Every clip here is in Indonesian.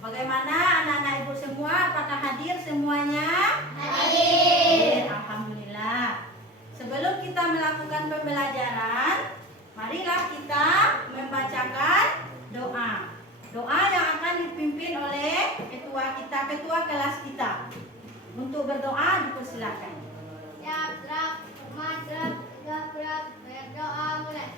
Bagaimana anak-anak ibu semua? Apakah hadir semuanya? Hadir. Alhamdulillah. Sebelum kita melakukan pembelajaran, marilah kita membacakan doa. Doa yang akan dipimpin oleh ketua kita, ketua kelas kita. Untuk berdoa dipersilakan. Rab, madrab, gabrab, berdoa mulai.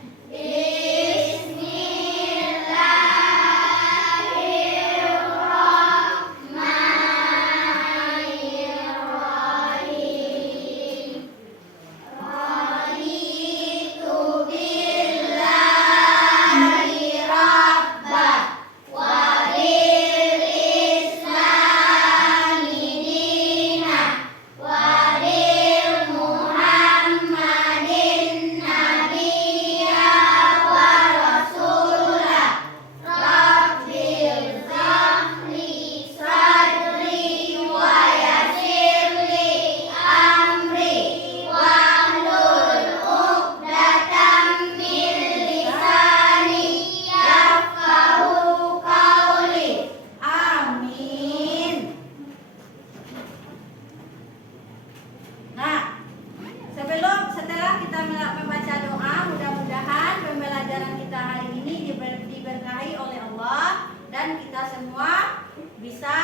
Setelah kita membaca doa, mudah-mudahan pembelajaran kita hari ini diberkahi oleh Allah dan kita semua bisa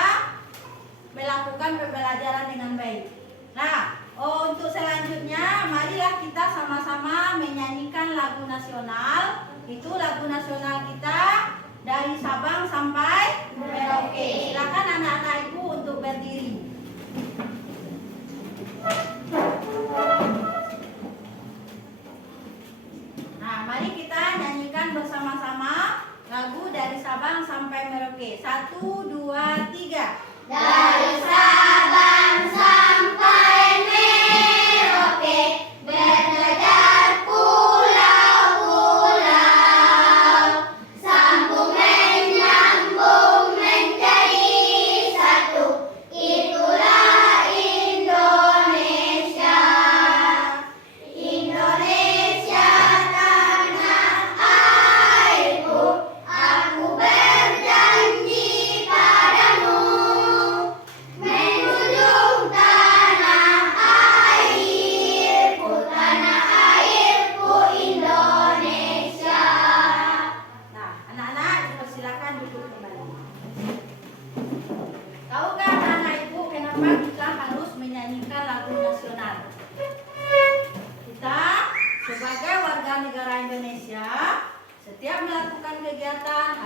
melakukan pembelajaran dengan baik. Nah, untuk selanjutnya marilah kita sama-sama menyanyikan lagu nasional. Itu lagu nasional kita dari Sabang sampai Merauke. Silakan anak-anak ibu untuk berdiri. Nah, mari kita nyanyikan bersama-sama lagu dari Sabang sampai Merauke. 1, 2, 3. Dari Sabang sampai Merauke, berdedar pulau-pulau, sambung menyambung menjadi satu, itulah Indonesia. Indonesia tanah airku, aku berjanji padamu, menjunjung tanah airku Indonesia. Nah, anak-anak dipersilakan duduk kembali. Tahukah anak-anak ibu kenapa kita harus menyanyikan lagu nasional? Kita sebagai warga negara Indonesia, setiap melakukan kegiatan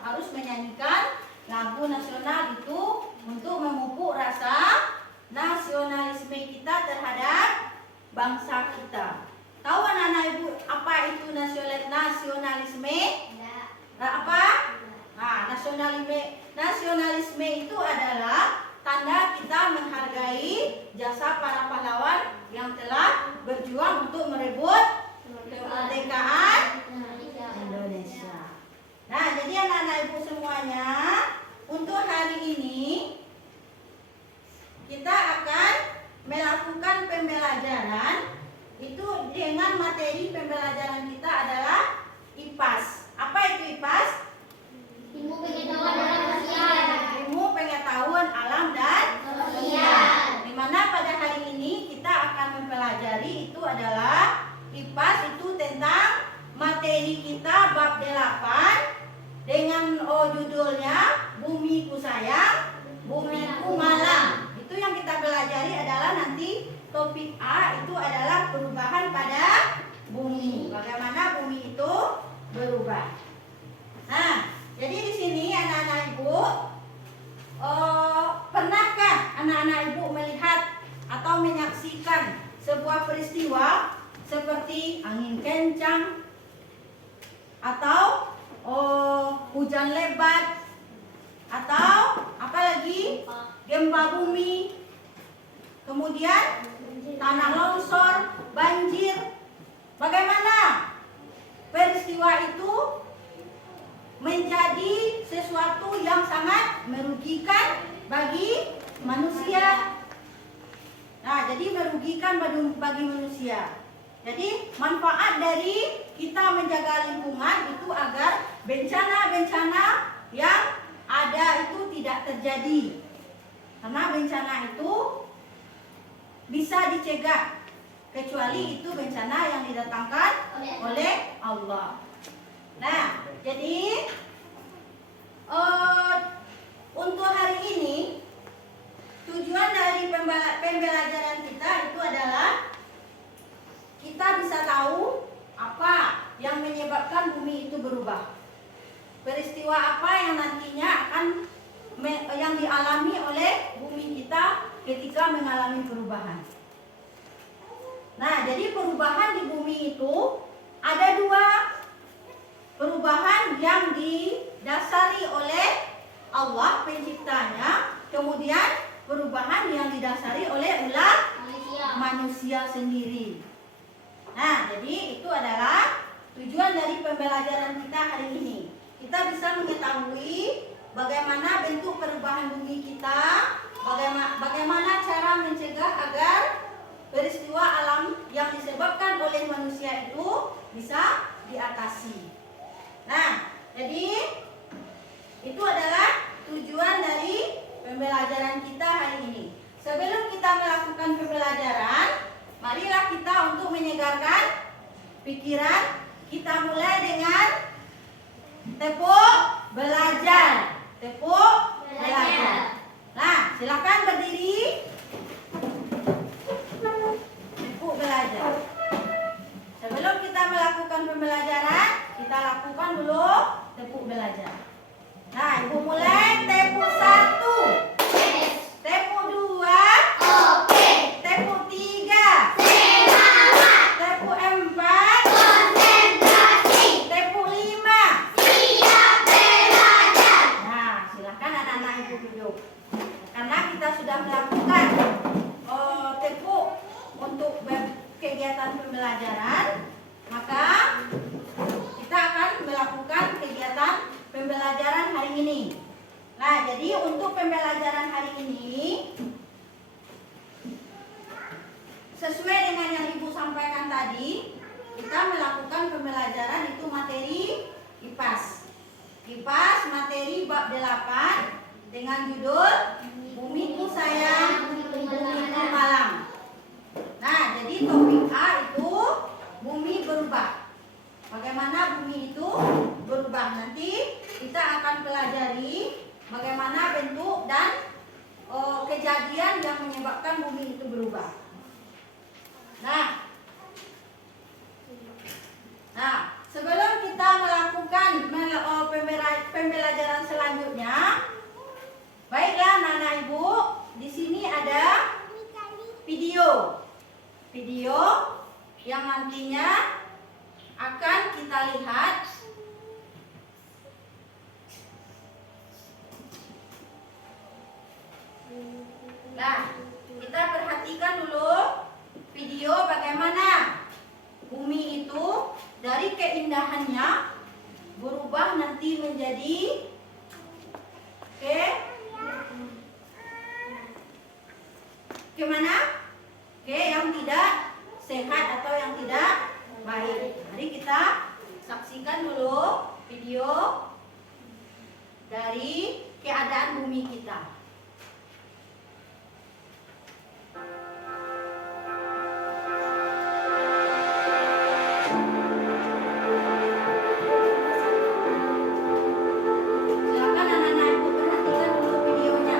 harus menyanyikan lagu nasional itu untuk memupuk rasa nasionalisme kita terhadap bangsa kita. Tahu anak-anak ibu apa itu nasionalisme? Apa? Nah, nasionalisme itu adalah tanda kita menghargai jasa para pahlawan yang telah berjuang untuk merebut kemerdekaan Indonesia. Nah, jadi anak-anak ibu semuanya, untuk hari ini kita akan melakukan pembelajaran itu dengan materi pembelajaran kita adalah IPAS. Apa itu IPAS? Ilmu pengetahuan dalam sosial. Ilmu pengetahuan alam dan Sosial. di mana pada hari ini kita akan mempelajari itu adalah IPAS itu tentang materi kita bab 8 dengan judulnya Bumiku Sayang, Bumiku Malang. Itu yang kita pelajari adalah nanti topik A itu adalah perubahan pada bumi. Bagaimana bumi itu berubah. Nah, jadi di sini anak-anak ibu, pernahkah anak-anak ibu melihat atau menyaksikan sebuah peristiwa seperti angin kencang atau hujan lebat atau apalagi gempa bumi, kemudian tanah longsor, banjir? Bagaimana peristiwa itu menjadi sesuatu yang sangat merugikan bagi manusia. Nah, jadi merugikan bagi manusia. Jadi manfaat dari kita menjaga lingkungan itu agar bencana-bencana yang ada itu tidak terjadi. Karena bencana itu bisa dicegah, kecuali itu bencana yang didatangkan oleh Allah. Nah, jadi untuk hari ini tujuan dari pembelajaran kita itu adalah kita bisa tahu apa yang menyebabkan bumi itu berubah. Peristiwa apa yang nantinya akan yang dialami oleh bumi kita ketika mengalami perubahan. Nah, jadi perubahan di bumi itu ada dua. Perubahan yang didasari oleh Allah penciptanya, kemudian perubahan yang didasari oleh manusia sendiri. Nah, jadi itu adalah tujuan dari pembelajaran kita hari ini. Kita bisa mengetahui bagaimana bentuk perubahan bumi kita, bagaimana cara mencegah agar peristiwa alam yang disebabkan oleh manusia itu bisa diatasi. Nah, jadi itu adalah tujuan dari pembelajaran kita hari ini. Sebelum kita melakukan pembelajaran, marilah kita untuk menyegarkan pikiran. Kita mulai dengan tepuk belajar. Tepuk belajar. Nah, silakan berdiri. Tepuk belajar. Sebelum kita melakukan pembelajaran, kita lakukan dulu tepuk belajar. Nah, ibu mulai. Tepuk 1. Tepuk 2. Oke. Tepuk 3. Semangat. Tepuk 4. Konsentrasi. Tepuk 5. Siap belajar. Nah, silakan anak-anak ibu duduk. Karena kita sudah melakukan tepuk untuk kegiatan pembelajaran, maka kita akan melakukan kegiatan pembelajaran hari ini. Nah, jadi untuk pembelajaran hari ini, sesuai dengan yang ibu sampaikan tadi, kita melakukan pembelajaran itu materi IPAS. IPAS materi bab 8 dengan judul Bumiku Sayang, Bumiku Malang. Nah, jadi topik A itu bumi berubah. Bagaimana bumi itu berubah? Nanti kita akan pelajari bagaimana bentuk dan kejadian yang menyebabkan bumi itu berubah. Nah, sebelum kita melakukan pembelajaran selanjutnya, baiklah anak-anak ibu, di sini ada video yang nantinya akan kita lihat. Nah, kita perhatikan dulu video bagaimana bumi itu dari keindahannya berubah nanti menjadi kemana? Yang tidak sehat atau yang tidak baik. Mari kita saksikan dulu video dari keadaan bumi kita. Silakan anak-anak ibu perhatikan dulu videonya.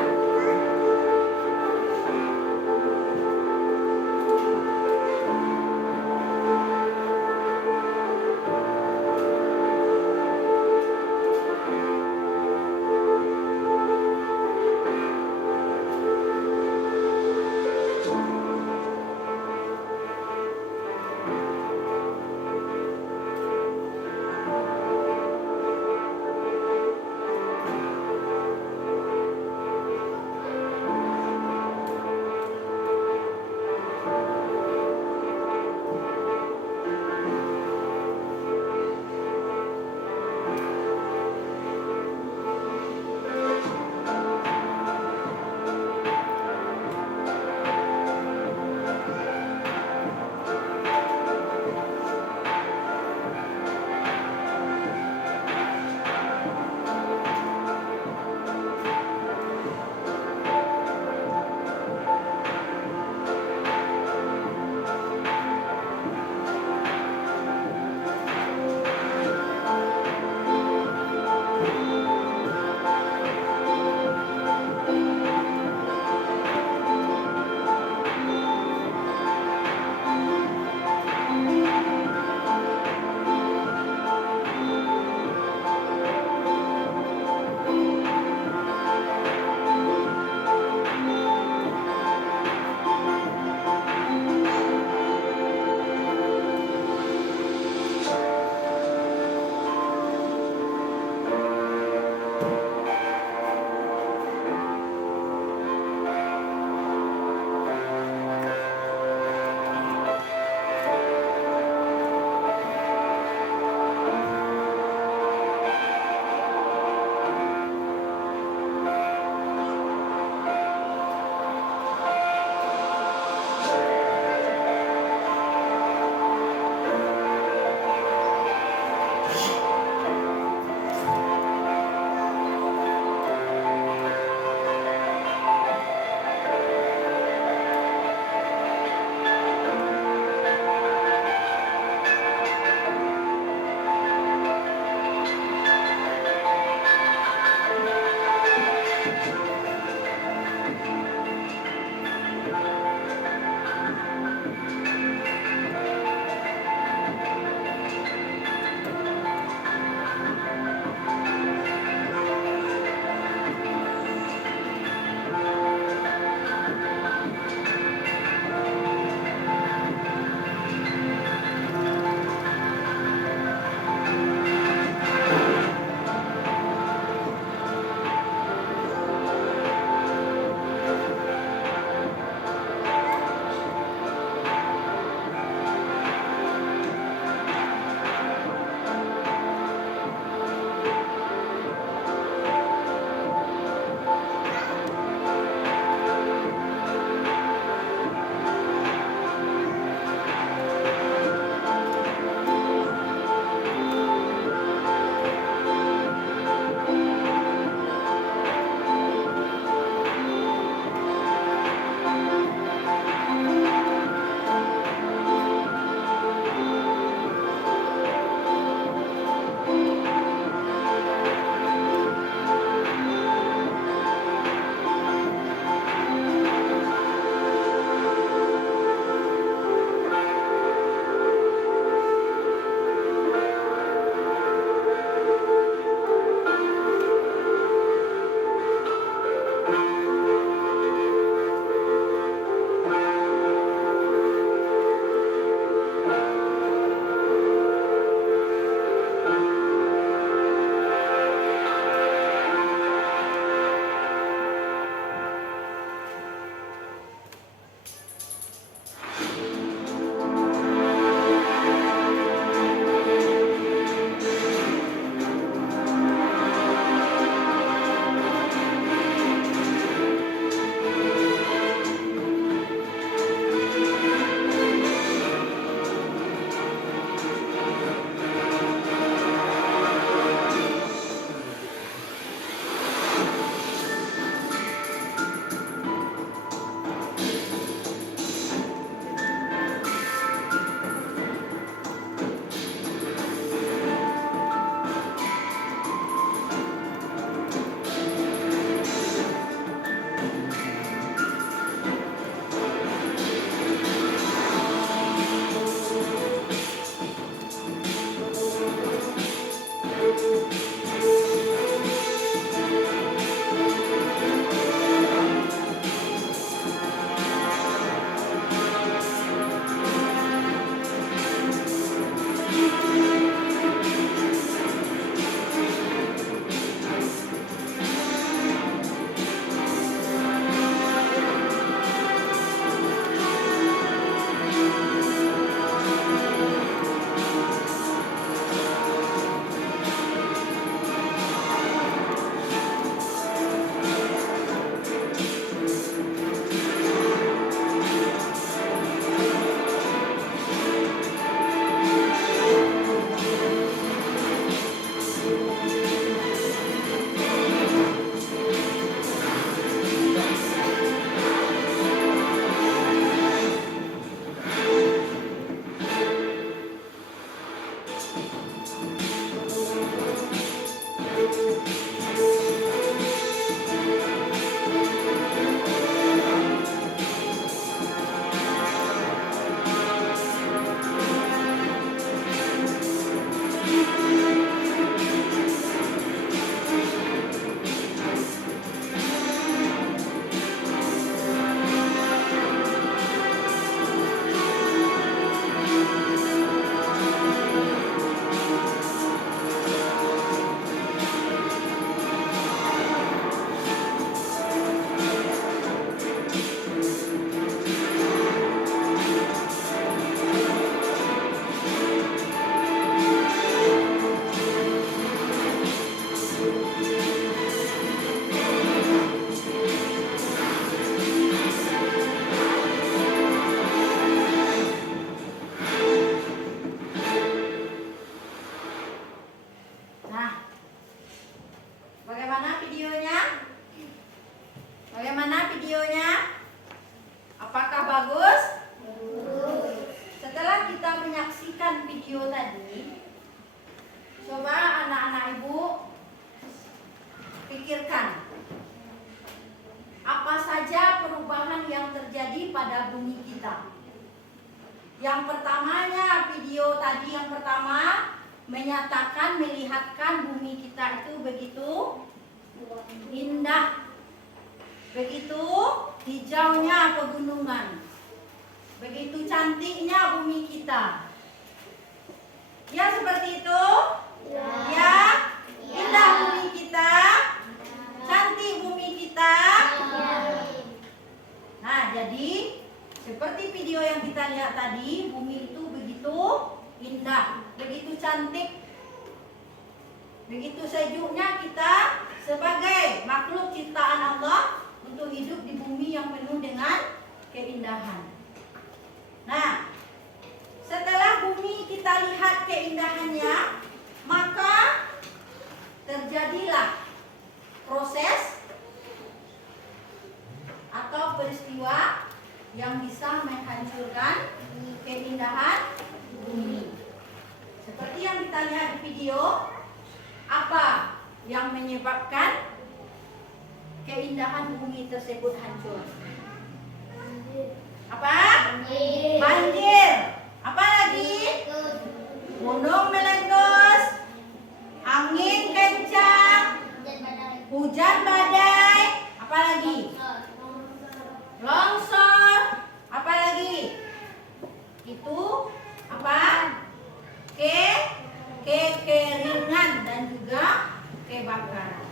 pada bumi kita. Yang pertamanya, video tadi yang pertama menyatakan, melihatkan bumi kita itu begitu indah, begitu hijaunya pegunungan, begitu cantiknya bumi kita. Ya, seperti itu. Ya, indah bumi kita, cantik bumi kita. Nah, jadi seperti video yang kita lihat tadi, bumi itu begitu indah, begitu cantik, begitu sejuknya kita sebagai makhluk ciptaan Allah untuk hidup di bumi yang penuh dengan keindahan. Nah, setelah bumi kita lihat keindahannya, maka terjadilah proses atau peristiwa yang bisa menghancurkan keindahan bumi. Seperti yang kita lihat di video, apa yang menyebabkan keindahan bumi tersebut hancur? Apa? Banjir. Apa lagi? Gunung meletus, angin kencang, hujan badai. Apa lagi? Longsor. Apa lagi? Itu apa? Kekeringan dan juga kebakaran.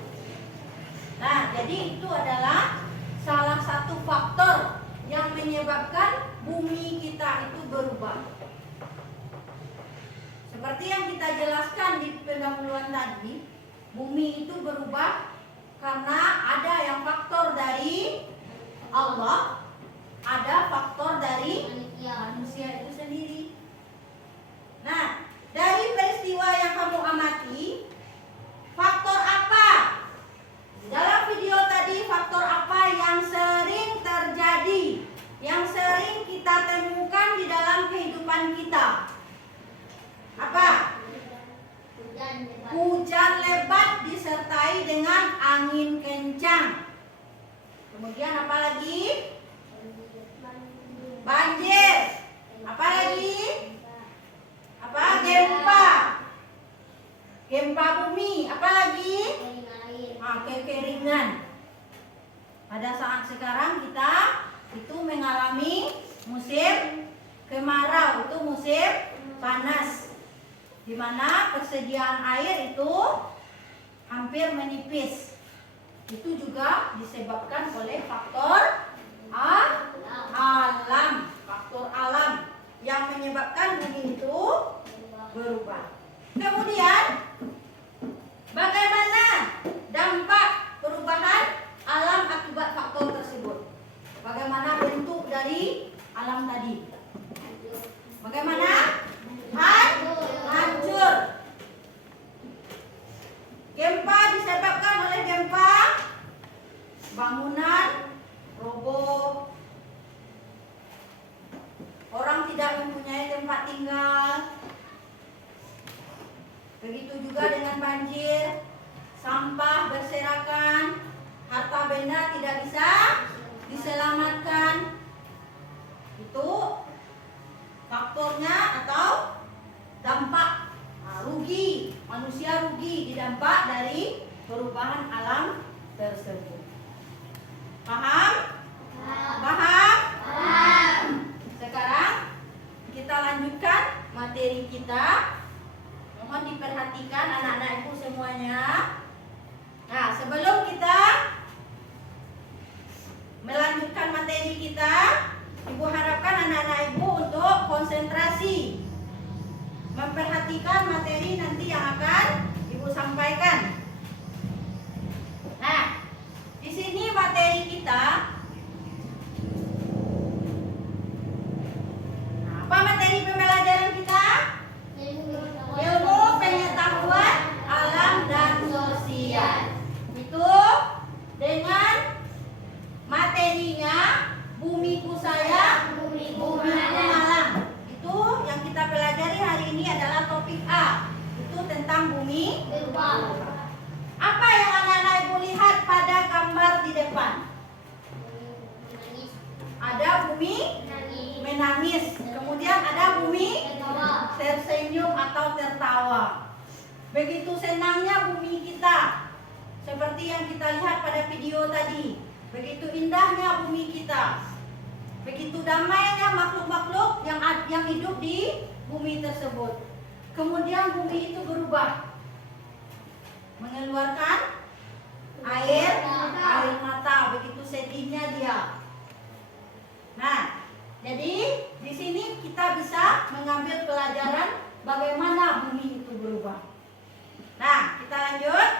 Nah, jadi itu adalah salah satu faktor yang menyebabkan bumi kita itu berubah. Seperti yang kita jelaskan di pendahuluan tadi, bumi itu berubah karena ada yang faktor dari Allah, ada faktor dari manusia itu sendiri. Nah, dari peristiwa yang kamu amati, faktor apa? Dalam video tadi, faktor apa yang sering terjadi, yang sering kita temukan di dalam kehidupan kita? Apa? Hujan lebat disertai dengan angin kencang. Kemudian apa lagi? Banjir. Apa lagi? Apa? Gempa. Gempa bumi. Apa lagi? Kekeringan. Pada saat sekarang kita itu mengalami musim kemarau, itu musim panas, di mana persediaan air itu hampir menipis. Itu juga disebabkan oleh faktor alam, faktor alam yang menyebabkan bumi itu berubah. Kemudian, bagaimana dampak perubahan alam akibat faktor tersebut? Bagaimana bentuk dari alam tadi? Bagaimana? Hancur. Gempa disebabkan oleh gempa, bangunan roboh, orang tidak mempunyai tempat tinggal. Begitu juga dengan banjir, sampah berserakan, harta benda tidak bisa diselamatkan. Itu faktornya atau dampak. Rugi, manusia rugi didampak dari perubahan alam tersebut. Paham? Paham? Sekarang kita lanjutkan materi kita. Mohon diperhatikan anak-anak ibu semuanya. Nah, sebelum kita melanjutkan materi kita, ibu harapkan anak-anak ibu untuk konsentrasi memperhatikan materi nanti yang akan ibu sampaikan. Nah, di sini materi kita. Nah, apa materi pembelajaran kita? Ilmu pengetahuan alam dan sosial. Itu dengan materinya Bumiku Sayang, Bumiku Malang. Itu yang kita pelajari hari ini adalah topik A. Itu tentang bumi. Apa yang anak-anak ibu lihat pada gambar di depan? Ada bumi menangis. Kemudian ada bumi tersenyum atau tertawa. Begitu senangnya bumi kita, seperti yang kita lihat pada video tadi. Begitu indahnya bumi kita. Begitu damainya makhluk-makhluk yang hidup di bumi tersebut. Kemudian bumi itu berubah, mengeluarkan air mata. Begitu sedihnya dia. Nah, jadi di sini kita bisa mengambil pelajaran bagaimana bumi itu berubah. Nah, kita lanjut.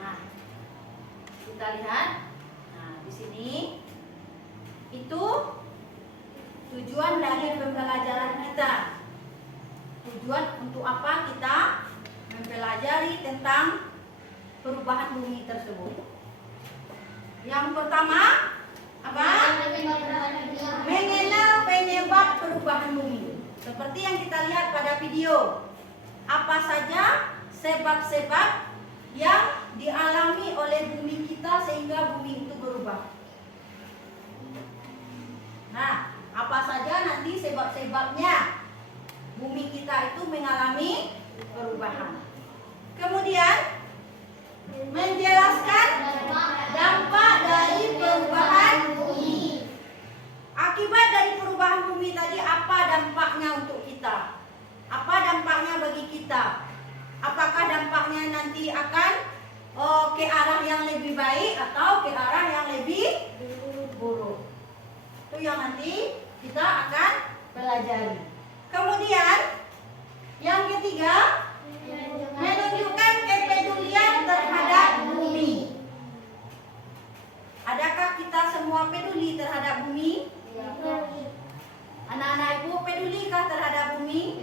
Nah, kita lihat. Nah, di sini itu tujuan dari pembelajaran kita. Tujuan untuk apa kita mempelajari tentang perubahan bumi tersebut. Yang pertama, apa? Mengenal penyebab perubahan bumi. Seperti yang kita lihat pada video. Apa saja sebab-sebab yang dialami oleh bumi kita sehingga bumi itu berubah. Nah, apa saja nanti sebab-sebabnya bumi kita itu mengalami perubahan. Kemudian menjelaskan dampak dari perubahan bumi. Akibat dari perubahan bumi tadi, apa dampaknya untuk kita? Apa dampaknya bagi kita? Apakah dampaknya nanti akan ke arah yang lebih baik atau ke arah yang lebih buruk? Itu yang nanti kita akan pelajari. Kemudian yang ketiga, menunjukkan kepedulian terhadap bumi. Adakah kita semua peduli terhadap bumi? Anak-anak ibu pedulikah terhadap bumi?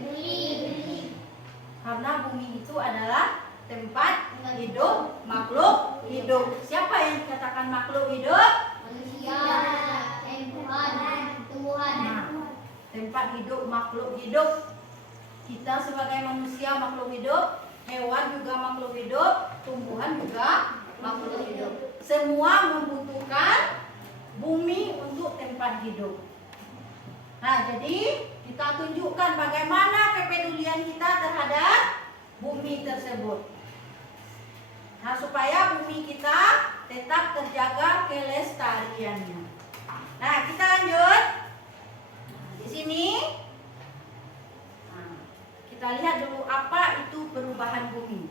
Karena bumi itu adalah tempat hidup makhluk hidup. Siapa yang dikatakan makhluk hidup? Nah, tempat hidup makhluk hidup. Kita sebagai manusia makhluk hidup, hewan juga makhluk hidup, tumbuhan juga makhluk hidup. Semua membutuhkan bumi untuk tempat hidup. Nah, jadi kita tunjukkan bagaimana kepedulian kita terhadap bumi tersebut. Nah, supaya bumi kita tetap terjaga kelestariannya. Nah, kita lanjut. Di sini kita lihat dulu apa itu perubahan bumi.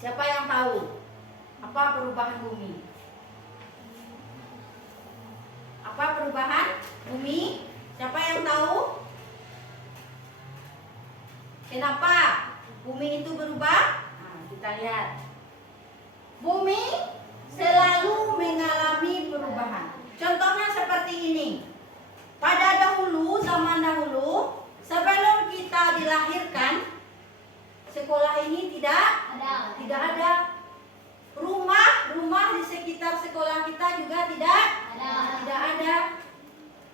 Siapa yang tahu apa perubahan bumi? Apa perubahan bumi? Siapa yang tahu? Kenapa bumi itu berubah? Nah, kita lihat. Bumi selalu mengalami perubahan. Contohnya seperti ini. Pada dahulu, zaman dahulu, sebelum kita dilahirkan, sekolah ini tidak ada. Rumah di sekitar sekolah kita juga tidak ada.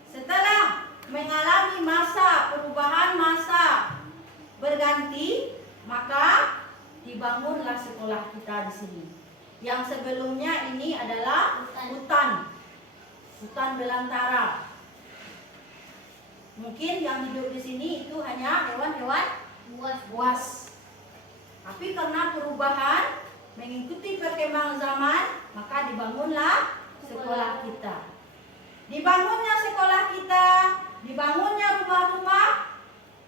Setelah mengalami masa perubahan, masa berganti, maka dibangunlah sekolah kita di sini. Yang sebelumnya ini adalah hutan belantara. Mungkin yang hidup di sini itu hanya hewan-hewan buas. Tapi karena perubahan mengikuti perkembangan zaman, maka dibangunlah sekolah kita. Dibangunnya sekolah kita, dibangunnya rumah-rumah,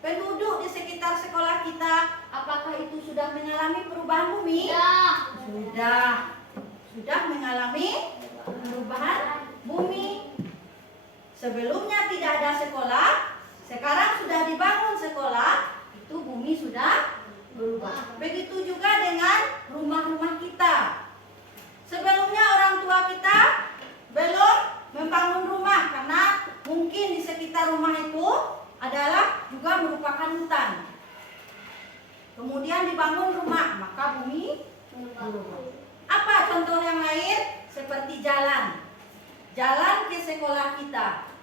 penduduk di sekitar sekolah kita, apakah itu sudah mengalami perubahan bumi? Sudah mengalami perubahan bumi. Sebelumnya tidak ada sekolah, sekarang sudah dibangun sekolah, itu bumi sudah berubah. Begitu juga dengan rumah-rumah kita. Sebelumnya orang tua kita belum membangun rumah karena mungkin di sekitar rumah itu adalah juga merupakan hutan. Kemudian dibangun rumah, maka bumi berubah. Apa contoh yang lain? Seperti jalan ke sekolah kita.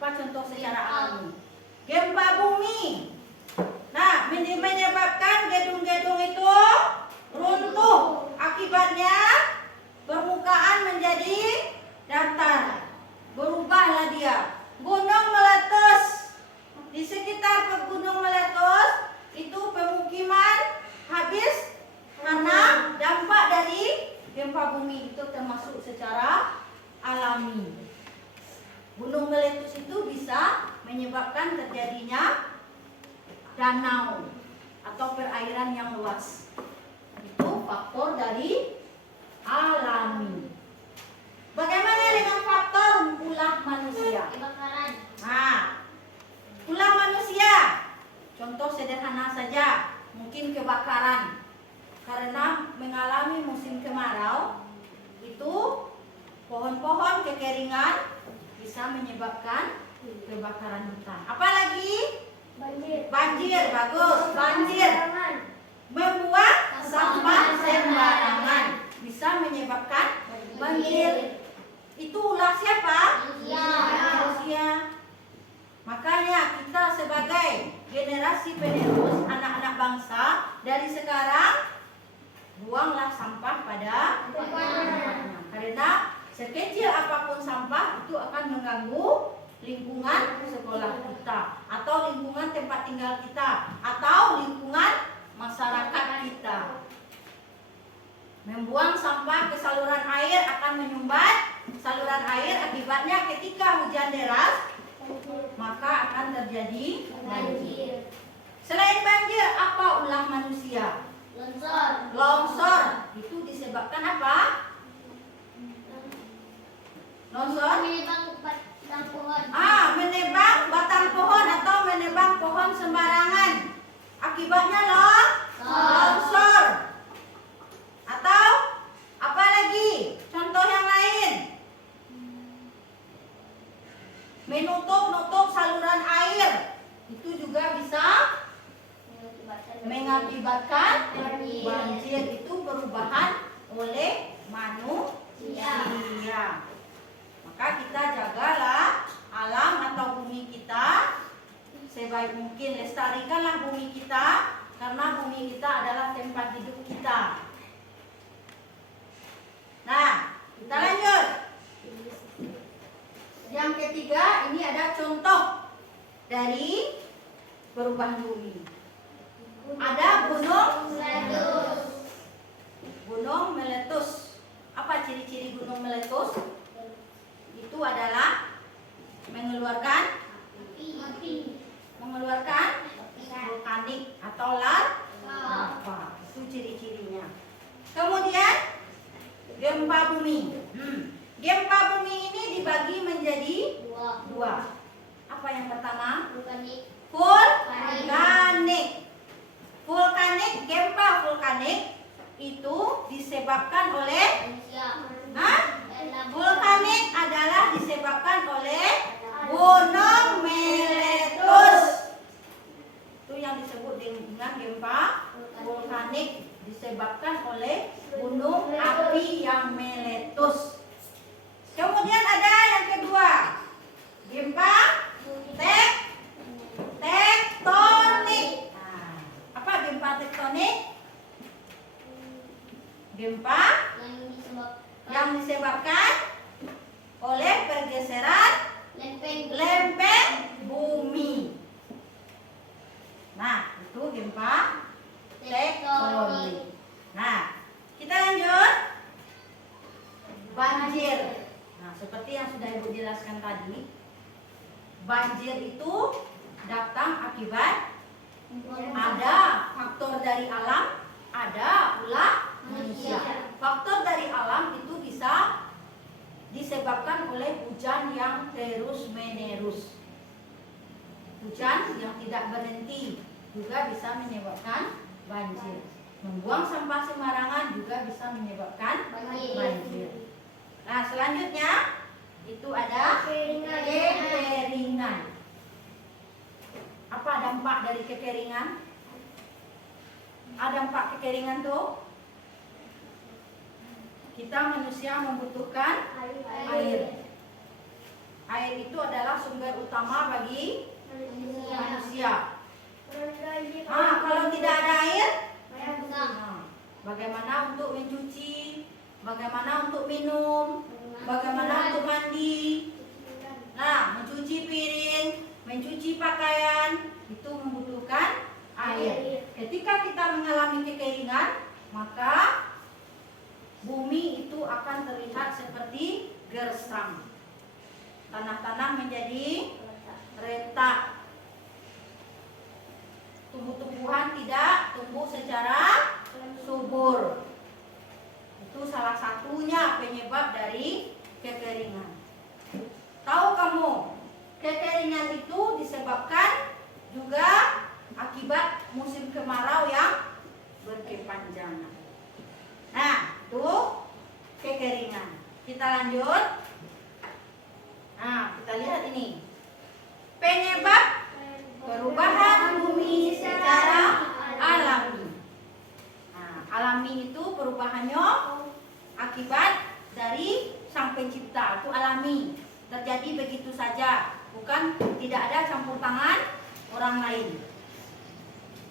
Apa contoh secara alami? Gempa bumi. Nah, menyebabkan gedung-gedung itu runtuh. Akibatnya permukaan menjadi datar. Berubahlah dia. Gunung meletus. Di sekitar gunung meletus itu pemukiman habis karena dampak dari gempa bumi. Itu termasuk secara alami. Gunung meletus itu bisa menyebabkan terjadinya danau atau perairan yang luas. Itu faktor dari alami. Bagaimana dengan faktor ulah manusia? Kebakaran. Nah, ulah manusia. Contoh sederhana saja, mungkin kebakaran. Karena mengalami musim kemarau, itu pohon-pohon kekeringan bisa menyebabkan kebakaran hutan. Apalagi banjir, bagus. Banjir membuang sampah sembarangan bisa menyebabkan banjir. Itu ulah siapa? Manusia. Makanya kita sebagai generasi penerus anak-anak bangsa dari sekarang buanglah sampah pada tempatnya. Karena sekecil apapun sampah itu akan mengganggu lingkungan sekolah kita, atau lingkungan tempat tinggal kita, atau lingkungan masyarakat kita. Membuang sampah ke saluran air akan menyumbat saluran air, akibatnya ketika hujan deras maka akan terjadi banjir. Selain banjir, apa ulah manusia? Longsor. Itu disebabkan apa? Longsor? Menebang batang pohon atau menebang pohon sembarangan. Akibatnya longsor. Atau apa lagi? Contoh yang lain. Menutup saluran air. Itu juga bisa mengakibatkan banjir. Itu perubahan oleh manusia. Maka kita jagalah alam atau bumi kita sebaik mungkin. Lestarikanlah bumi kita, karena bumi kita adalah tempat hidup kita. Nah, kita lanjut. Yang ketiga, ini ada contoh dari perubahan bumi. Ada gunung meletus. Apa ciri-ciri gunung meletus? Itu adalah mengeluarkan vulkanik atau lava. Itu ciri-cirinya. Kemudian gempa bumi. Gempa bumi ini dibagi menjadi dua. Apa yang pertama? Vulkanik. Gempa vulkanik itu disebabkan oleh vulkanik adalah disebabkan oleh gunung meletus. Itu yang disebut dengan gempa vulkanik, disebabkan oleh gunung api yang meletus. Kemudian ada yang kedua, gempa tektonik. Apa gempa tektonik? Gempa yang disebabkan oleh pergeseran lempeng bumi. Nah, itu gempa tektonik. Nah, kita lanjut. Banjir. Nah, seperti yang sudah Ibu jelaskan tadi, banjir itu datang akibat ada faktor dari alam, ada ulah manusia. Faktor dari alam itu bisa disebabkan oleh hujan yang terus-menerus. Hujan yang tidak berhenti juga bisa menyebabkan banjir. Membuang sampah sembarangan juga bisa menyebabkan banjir. Nah, selanjutnya itu ada kekeringan. Apa dampak dari kekeringan? Ada dampak kekeringan tuh? Kita manusia membutuhkan air. Air itu adalah sumber utama bagi manusia. Kalau tidak ada air, bagaimana untuk mencuci, bagaimana untuk minum, bagaimana untuk mandi. Nah, mencuci piring, mencuci pakaian itu membutuhkan air. Ketika kita mengalami kekeringan, maka bumi itu akan terlihat seperti gersang. Tanah-tanah menjadi retak. Tumbuh-tumbuhan tidak tumbuh secara subur. Itu salah satunya penyebab dari kekeringan. Tahu kamu, kekeringan itu disebabkan juga akibat musim kemarau yang berkepanjangan. Nah, itu kekeringan. Kita lanjut. Nah, kita lihat ini. Penyebab perubahan bumi secara alami. Nah, alami itu perubahannya akibat dari Sang Pencipta. Itu alami. Terjadi begitu saja, bukan tidak ada campur tangan orang lain.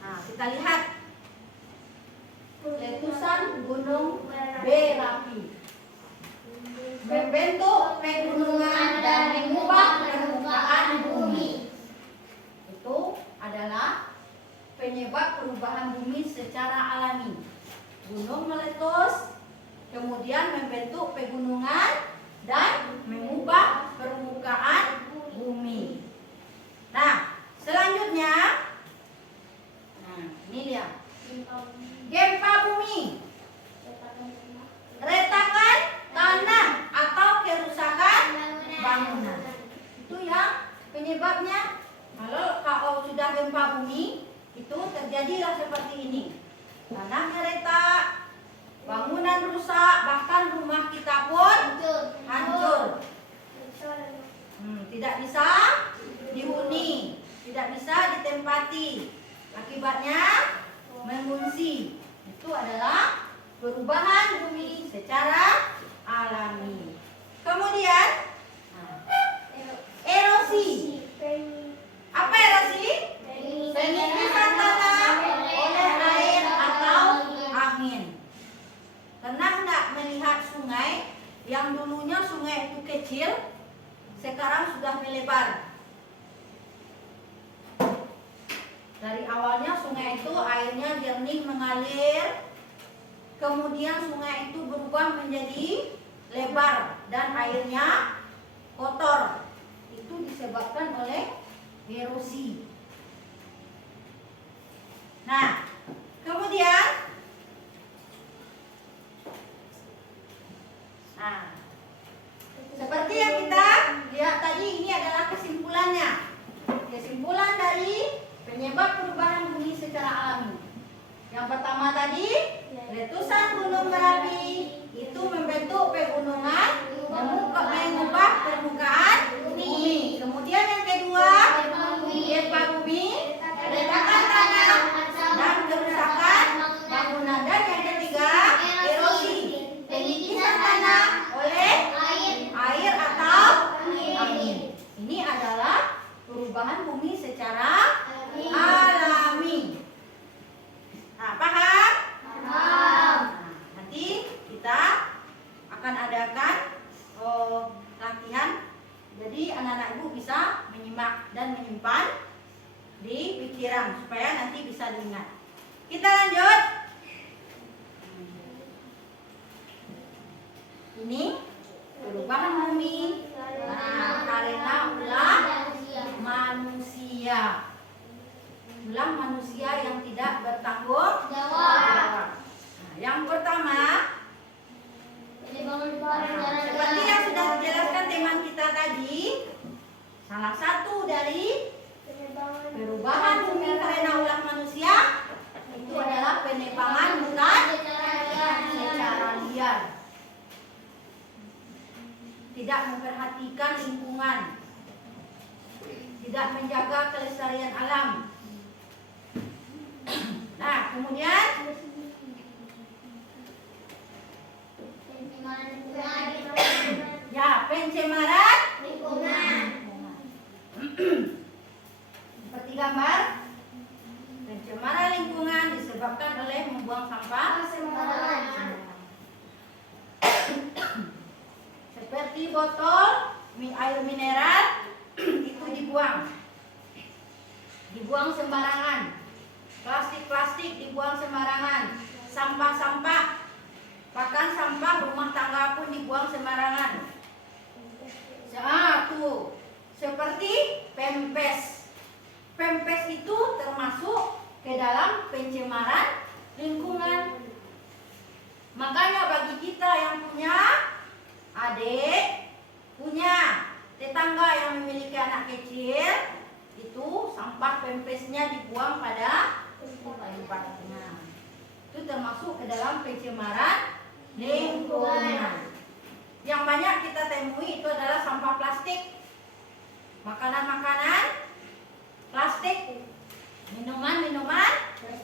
Nah, kita lihat letusan gunung berapi membentuk pegunungan dan mengubah permukaan bumi. Itu adalah penyebab perubahan bumi secara alami. Gunung meletus, kemudian membentuk pegunungan dan mengubah permukaan bumi. Nah, selanjutnya, ini dia. Gempa bumi, retakan tanah atau kerusakan bangunan. Itu yang penyebabnya. Kalau sudah gempa bumi, itu terjadilah seperti ini. Tanahnya retak, bangunan rusak, bahkan rumah kita pun hancur. Tidak bisa dihuni, tidak bisa ditempati. Akibatnya mengungsi. Itu adalah perubahan bumi secara alami. Kemudian erosi. Apa erosi? Penipisan tanah oleh air atau angin. Pernah enggak melihat sungai yang dulunya sungai itu kecil, sekarang sudah melebar? Dari awalnya sungai itu airnya jernih mengalir, kemudian sungai itu berubah menjadi lebar dan airnya kotor. Itu disebabkan oleh erosi. Nah, kemudian seperti yang kita lihat tadi, ini adalah kesimpulannya. Kesimpulan dari penyebab perubahan bumi secara alami. Yang pertama tadi, letusan gunung berapi itu membentuk pegunungan, mengubah permukaan bumi. Kemudian yang kedua, gempa bumi, retakan tanah dan kerusakan bangunan. Dan yang ketiga, erosi, penipisan tanah oleh air atau angin. Ini adalah perubahan bumi secara alami. Nah, paham? Nah, nanti kita akan adakan latihan. Jadi anak-anak ibu bisa menyimak dan menyimpan di pikiran supaya nanti bisa diingat. Kita lanjut. Ini perubahan bumi karena ulah manusia. Ulah manusia yang tidak bertanggung jawab. Nah, yang pertama, seperti yang sudah dijelaskan teman kita tadi, salah satu dari perubahan bumi karena ulah manusia itu adalah penebangan hutan secara liar. Tidak memperhatikan lingkungan, tidak menjaga kelestarian alam. Nah, kemudian ya, pencemaran lingkungan. Seperti gambar, pencemaran lingkungan disebabkan oleh membuang sampah sembarangan. Seperti botol air mineral itu dibuang sembarangan. Plastik dibuang sembarangan. Sampah-sampah, bahkan sampah rumah tangga pun dibuang sembarangan. Tuh, seperti pempes. Pempes itu termasuk ke dalam pencemaran lingkungan. Makanya bagi kita yang punya adik, punya tetangga yang memiliki anak kecil, itu sampah pempesnya dibuang pada tempatnya. Itu termasuk ke dalam pencemaran lingkungan. Yang banyak kita temui itu adalah sampah plastik, makanan-makanan plastik, minuman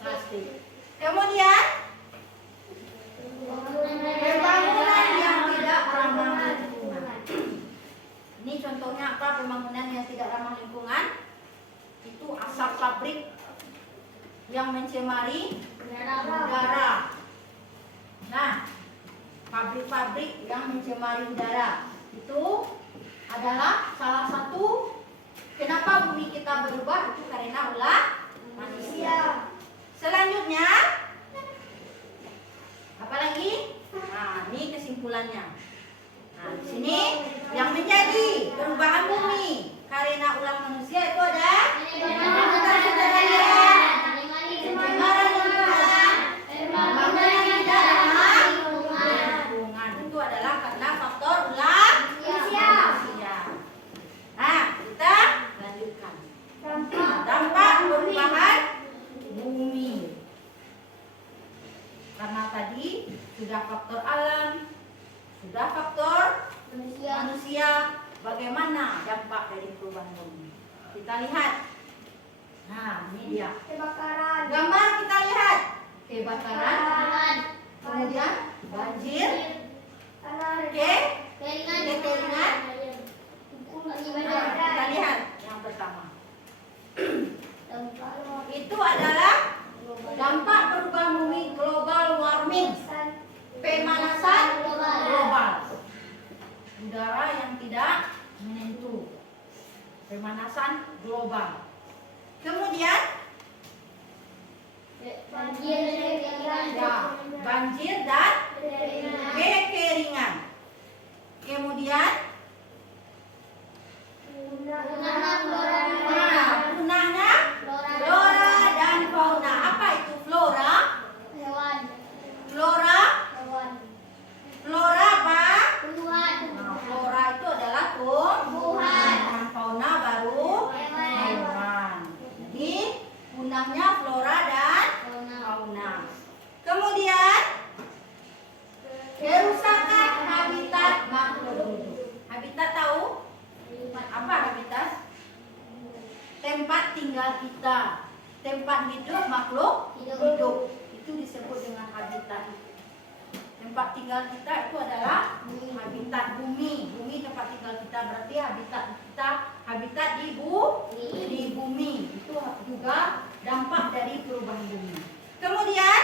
plastik. Kemudian pembangunan yang tidak ramah lingkungan. Ini contohnya apa pembangunan yang tidak ramah lingkungan? Itu asap pabrik yang mencemari udara. Nah, pabrik-pabrik yang mencemari udara itu adalah salah satu kenapa bumi kita berubah, itu karena ulah manusia. Selanjutnya, apa lagi? Nah, ini kesimpulannya. Nah, di sini yang menjadi perubahan bumi karena ulah manusia itu ada pencemaran lingkungan, pembangunan yang tidak ramah lingkungan. Itu adalah karena faktor ulah manusia. Nah, kita lanjutkan. Dampak perubahan bumi. Karena tadi sudah faktor alam, sudah faktor manusia. Bagaimana dampak dari perubahan bumi? Kita lihat. Nah, ini dia. Kebakaran. Gambar kita lihat. Kebakaran. Kemudian banjir. Kekeringan. Nah, kita lihat yang pertama. Itu adalah dampak perubahan bumi, global warming, pemanasan global. Udara yang tidak menentu, pemanasan global. Kemudian banjir dan kekeringan. Kemudian punahnya flora dan fauna. Apa itu flora? Flora apa? Nah, flora itu adalah tumbuhan. Fauna baru hewan. Jadi punahnya flora dan fauna. Kemudian kerusakan habitat makhluk hidup. Habitat tahu? Apa habitat? Tempat tinggal kita, tempat hidup makhluk hidup. Itu disebut dengan habitat. Tempat tinggal kita itu adalah habitat bumi. Bumi tempat tinggal kita, berarti habitat kita, habitat di bumi. Itu juga dampak dari perubahan bumi. Kemudian,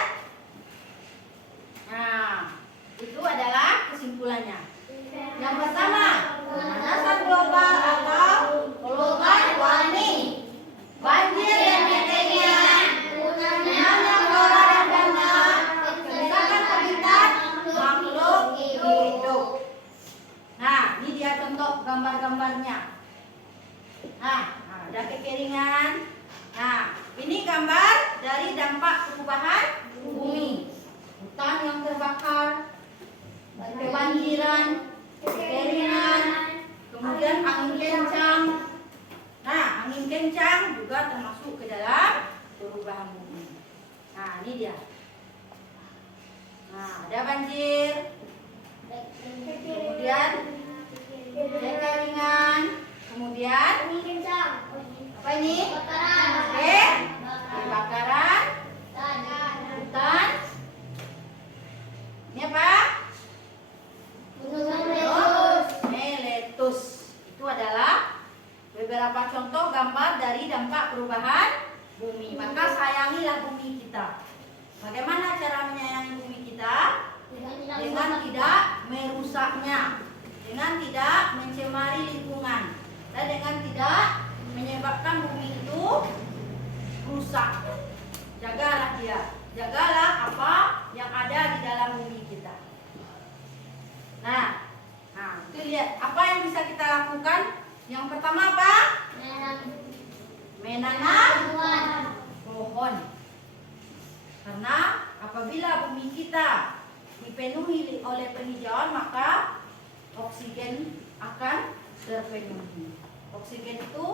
nah, itu adalah kesimpulannya. Yang pertama, pemanasan global atau global warming, banjir dan kekeringan, punahnya flora dan fauna, kerusakan habitat makhluk hidup. Nah, ini dia contoh gambar-gambarnya. Nah, ada kekeringan. Nah, ini gambar dari dampak perubahan bumi. Hutan yang terbakar, kebanjiran, kekeringan, kemudian angin kencang. Nah, angin kencang juga termasuk ke dalam perubahan bumi. Nah, ini dia. Nah, ada banjir, kemudian kekeringan, kemudian apa ini? Kebakaran, hutan. Ini apa? Meletus. Itu adalah beberapa contoh gambar dari dampak perubahan bumi. Maka sayangilah bumi kita. Bagaimana cara menyayangi bumi kita? Dengan tidak merusaknya, dengan tidak mencemari lingkungan, dan dengan tidak menyebabkan bumi itu rusak. Jagalah dia, jagalah apa yang ada di dalam bumi kita. Nah, itu lihat apa yang bisa kita lakukan. Yang pertama apa? Menanam pohon. Karena apabila bumi kita dipenuhi oleh penghijauan, maka oksigen akan terpenuhi. Oksigen itu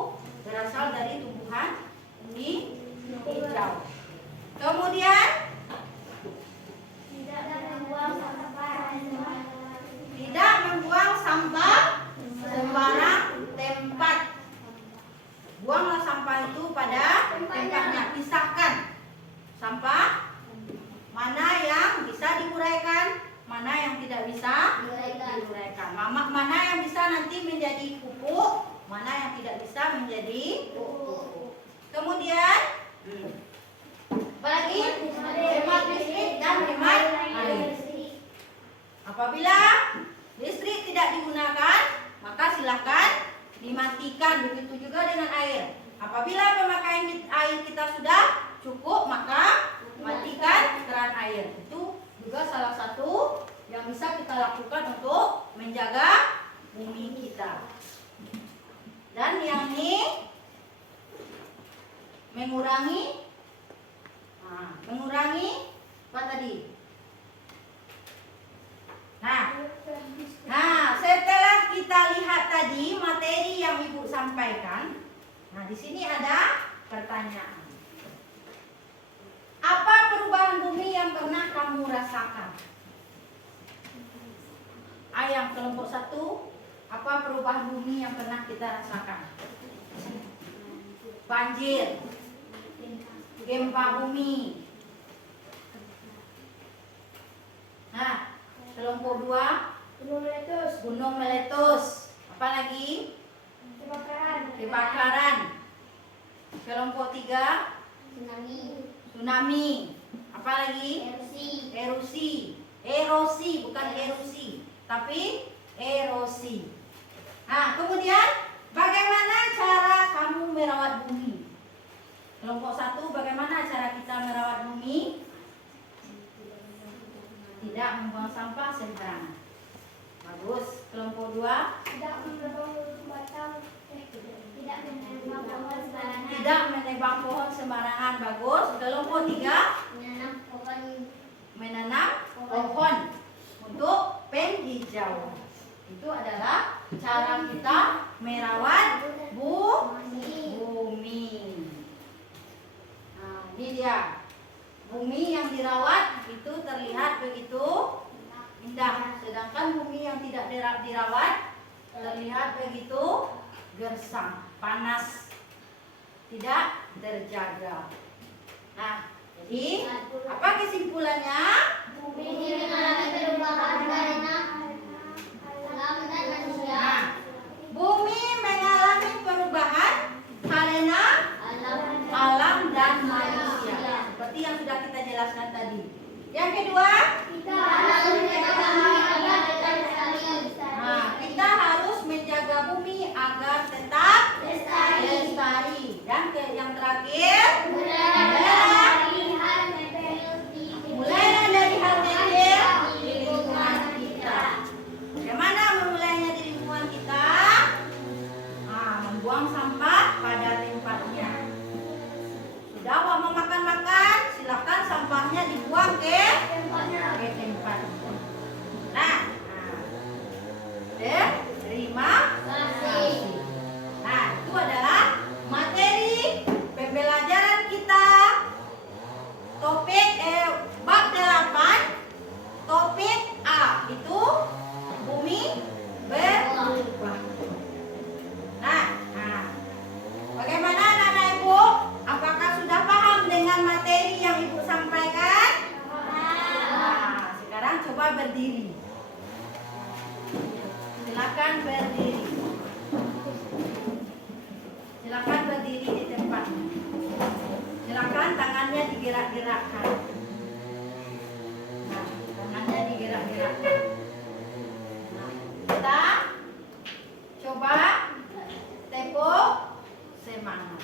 berasal dari tumbuhan hijau. Kemudian tidak membuang sampah sembarang tempat. Buanglah sampah itu pada tempatnya. Pisahkan sampah mana yang bisa diuraikan, mana yang tidak bisa diuraikan. Mana yang bisa nanti menjadi pupuk, mana yang tidak bisa menjadi pupuk. Kemudian apalagi hemat listrik dan hemat air. Apabila listrik tidak digunakan, maka silakan dimatikan. Begitu juga dengan air. Apabila pemakaian air kita sudah cukup, maka matikan keran air. Itu juga salah satu yang bisa kita lakukan untuk menjaga bumi kita. Dan yang ini mengurangi apa tadi? Nah, setelah kita lihat tadi materi yang Ibu sampaikan, nah di sini ada pertanyaan. Apa perubahan bumi yang pernah kamu rasakan? Yang kelompok 1, apa perubahan bumi yang pernah kita rasakan? Banjir, gempa bumi. Nah, kelompok 2, gunung meletus. Apa lagi? Kebakaran. Kelompok 3, tsunami. Apa lagi? Erosi, bukan erusi, tapi erosi. Nah, kemudian bagaimana cara kamu merawat bumi? Kelompok 1, bagaimana cara kita merawat bumi? Tidak membuang sampah sembarangan. Bagus. Kelompok 2, tidak menebang pohon sembarangan. Bagus. Kelompok 3, menanam pohon untuk penghijauan. Itu adalah cara kita merawat bumi. Nah, ini dia. Bumi yang dirawat itu terlihat begitu indah. Sedangkan bumi yang tidak dirawat terlihat begitu gersang, panas, tidak terjaga. Nah, jadi apa kesimpulannya? Bumi mengalami perubahan karena alam dan manusia. Seperti yang sudah kita jelaskan tadi. Yang kedua, kita harus menjaga bumi agar tetap lestari. Dan yang terakhir, mulailah dari hal kecil di lingkungan kita. Bagaimana memulainya di lingkungan kita? Membuang sampah pada tempatnya. Sudah mau makan-makan, silakan sampahnya dibuang ke tempat. Terima kasih. Nah, itu adalah materi pembelajaran kita. Topik bab 8, topik A itu bumi berubah. Nah, bagaimana berdiri di tempat. Silakan tangannya digerak-gerakkan. Nah, tangannya digerak-gerakkan. Nah, kita coba tepuk semangat.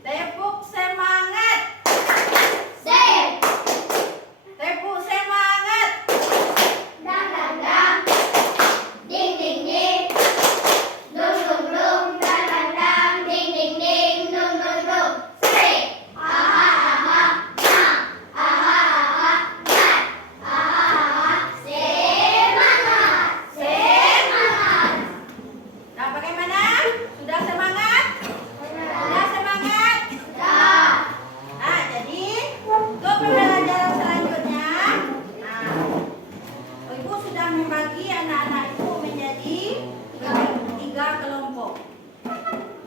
Tepuk semangat. Sip. Tepuk semangat. Dang dang dang. Ding ding ding. Dung dung dung. Dang dang dang. Ding ding ding. Dung dung dung. Sip. Aha aha. Nah. Aha aha. Nah. Aha aha. Semangat. Semangat. Nah, bagaimana? Sudah semangat? Sudah semangat? Dah. Nah, jadi untuk pembelajaran selanjutnya, nah, Ibu sudah membagi anak-anak Ibu menjadi 3 kelompok.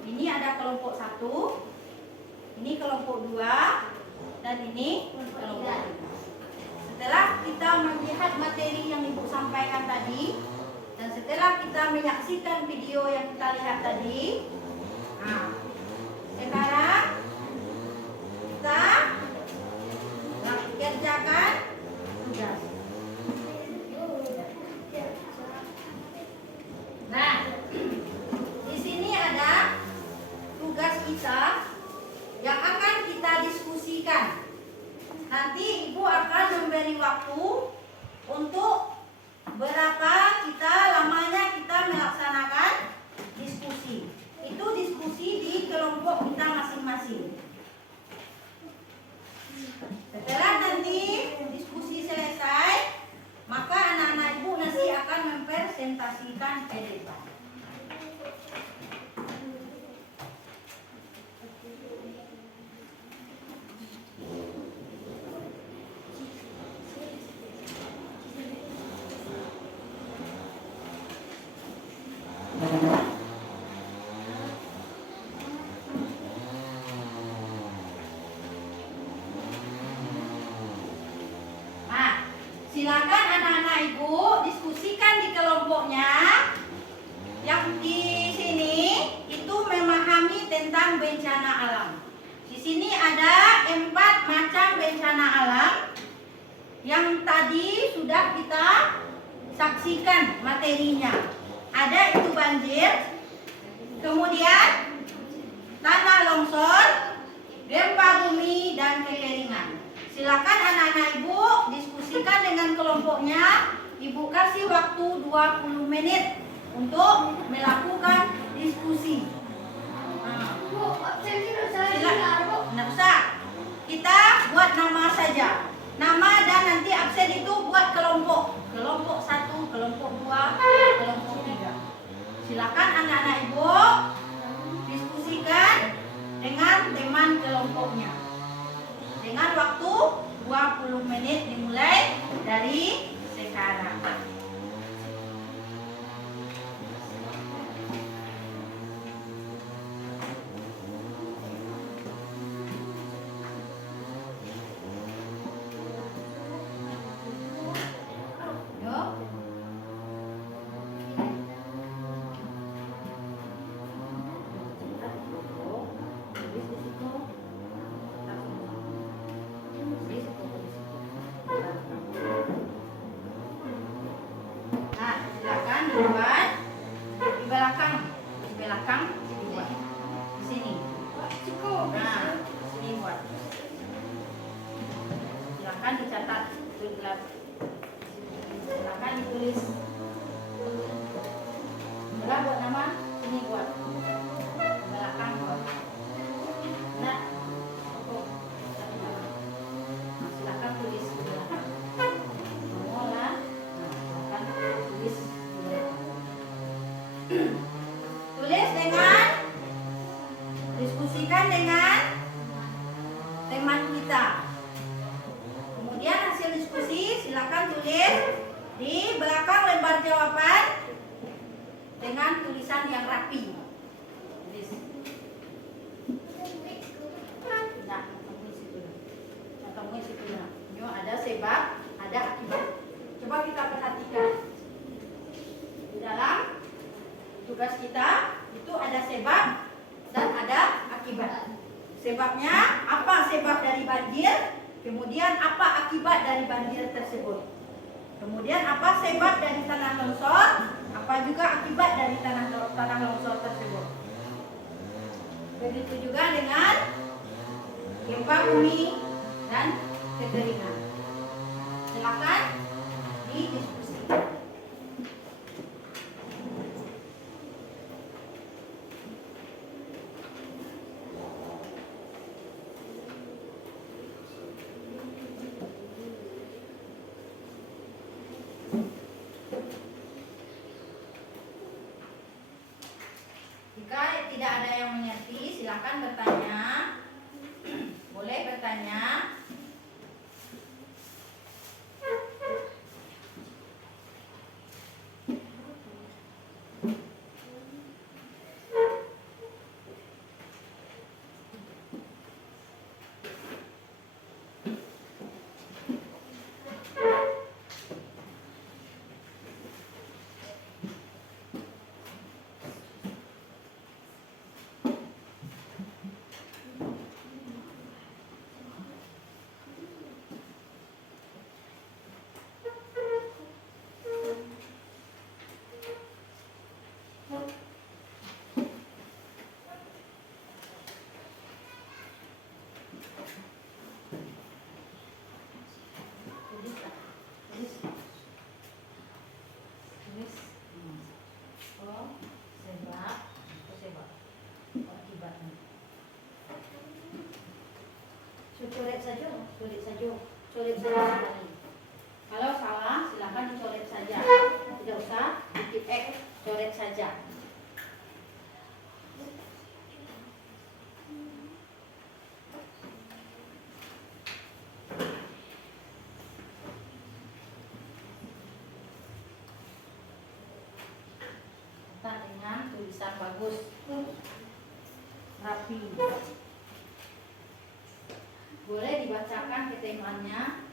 Ini ada kelompok 1, ini kelompok 2, dan ini kelompok 3. Setelah kita melihat materi yang Ibu sampaikan tadi, dan setelah kita menyaksikan video yang kita lihat tadi, nah, sekarang kita kerjakan tugas. Nah, di sini ada tugas kita yang akan kita diskusikan. Nanti Ibu akan memberi waktu untuk berapa lamanya kita melaksanakan diskusi. Itu diskusi di kelompok kita masing-masing. Setelah nanti diskusi selesai, maka anak-anak Ibu nanti akan mempresentasikan ke depan. Nah, silakan anak-anak Ibu diskusikan di kelompoknya. Yang di sini itu memahami tentang bencana alam. Di sini ada 4 macam bencana alam yang tadi sudah kita saksikan materinya. Ada itu banjir, kemudian tanah longsor, gempa bumi, dan kekeringan. Silakan anak-anak Ibu diskusikan dengan kelompoknya. Ibu kasih waktu 20 menit untuk melakukan diskusi. Nah, nggak usah. Kita buat nama saja. Nama dan nanti absen itu buat kelompok. Kelompok 1, kelompok 2, kelompok 3. Silakan anak-anak Ibu diskusikan dengan teman kelompoknya. Dengan waktu 20 menit dimulai dari sekarang. Yuk. Nah, silakan dibuat di belakang, dibuat di sini. Nah, sini buat. Silakan dicatat, silakan ditulis. Udah buat nama, sini buat. Belakang buat. Nah, silakan tulis di belakang. Semua silakan tulis di belakang. Tulis dengan, diskusikan dengan teman kita. Kemudian hasil diskusi silakan tulis di belakang lembar jawaban dengan tulisan yang rapi. Tulis. Nah, temuin situ. Ini ada sebab, ada akibat. Coba kita perhatikan. Di dalam tugas kita itu ada sebab dan ada akibat. Sebabnya, apa sebab dari banjir? Kemudian apa akibat dari banjir tersebut? Kemudian apa sebab dari tanah longsor? Apa juga akibat dari tanah longsor tersebut? Begitu juga dengan gempa bumi dan kekeringan. Silakan didiskusikan. Jika tidak ada yang mengerti, silakan bertanya. Boleh bertanya. Coret saja, coret saja, coret saja. Kalau salah, silakan dicoret saja. Tidak usah dikit coret saja. Letak dengan tulisan bagus, rapi. Boleh dibacakan ketemuannya.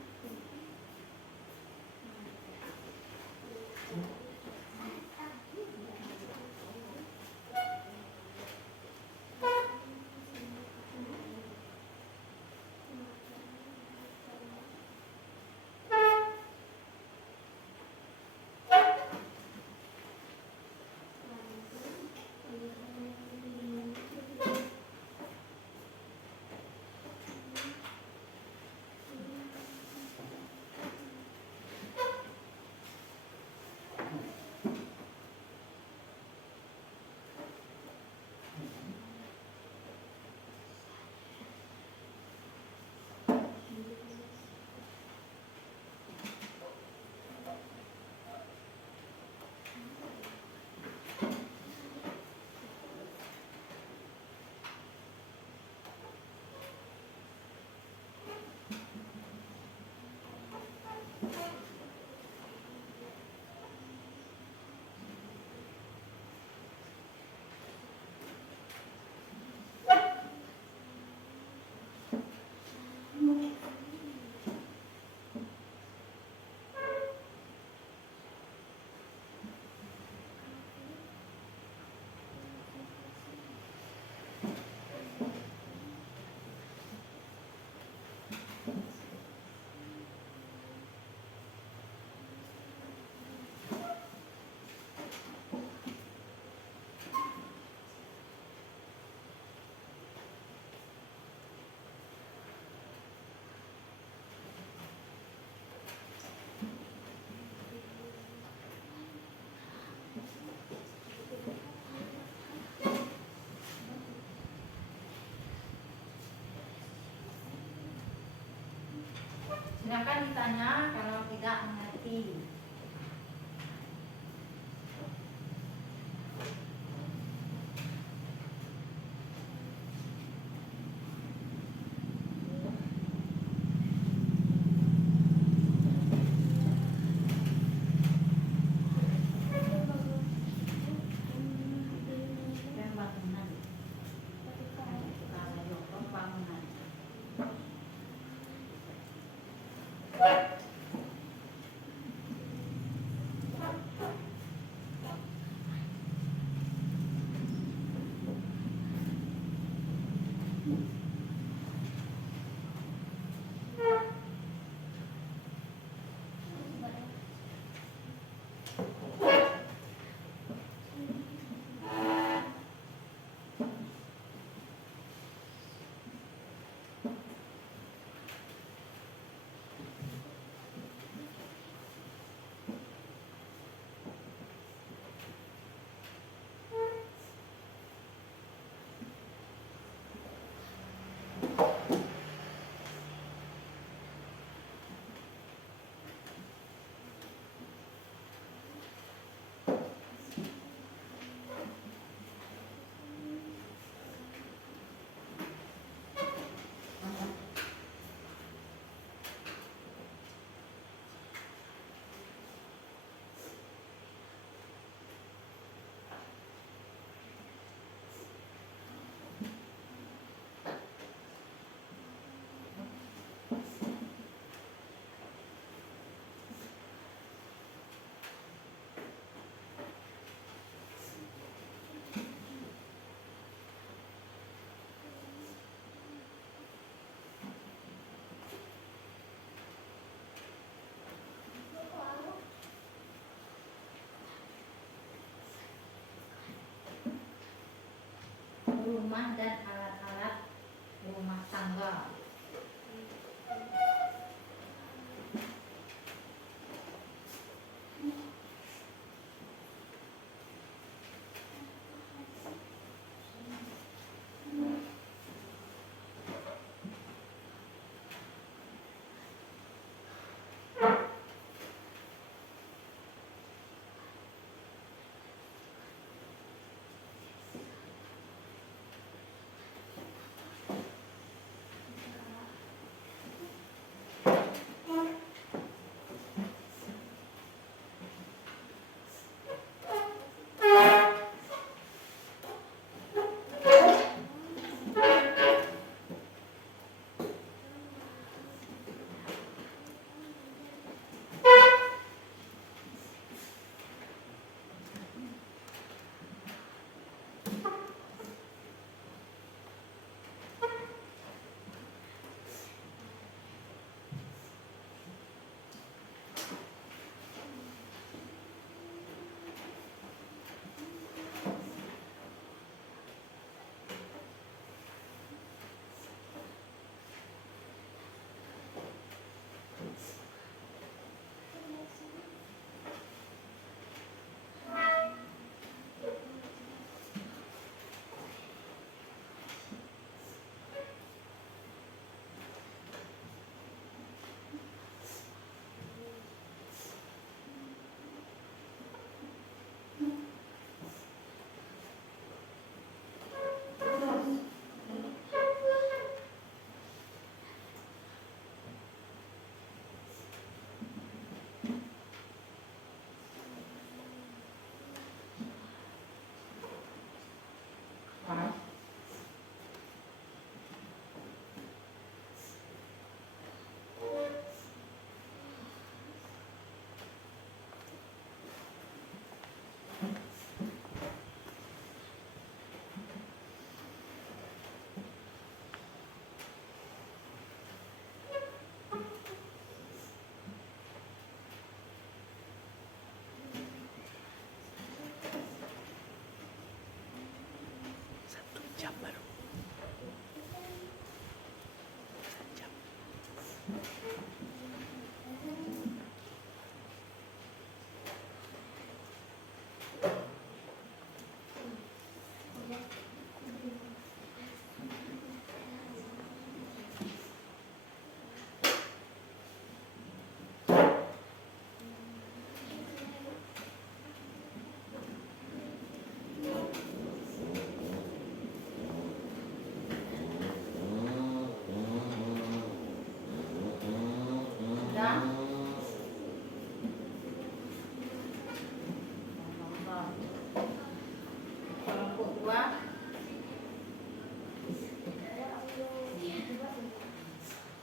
Silakan ditanya kalau tidak mengerti. Rumah dan alat-alat rumah tangga.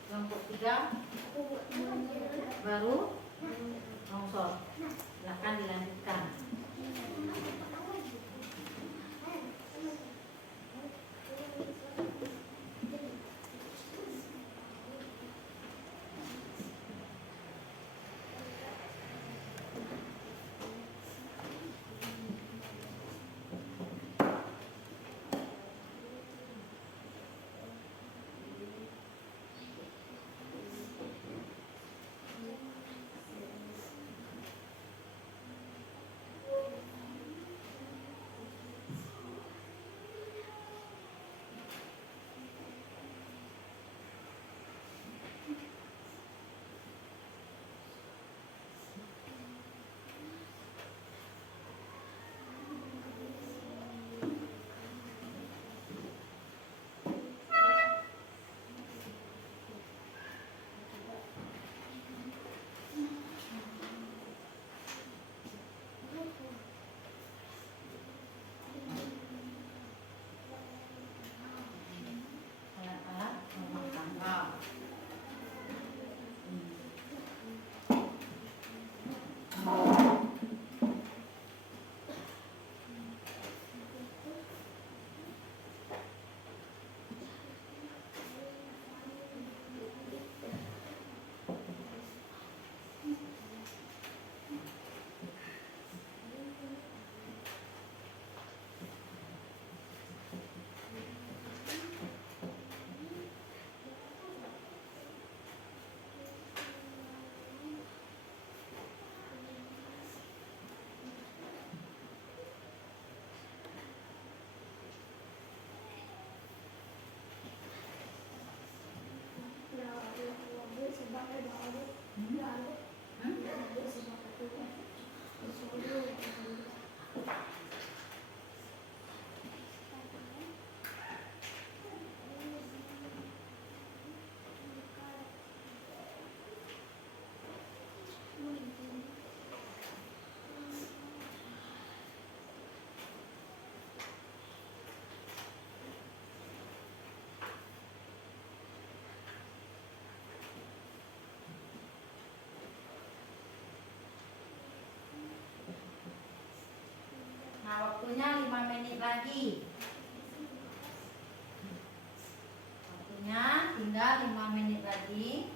Kelompok 3 baru longsor. Silakan dilanjutkan. lagi. Waktunya tinggal 5 menit lagi.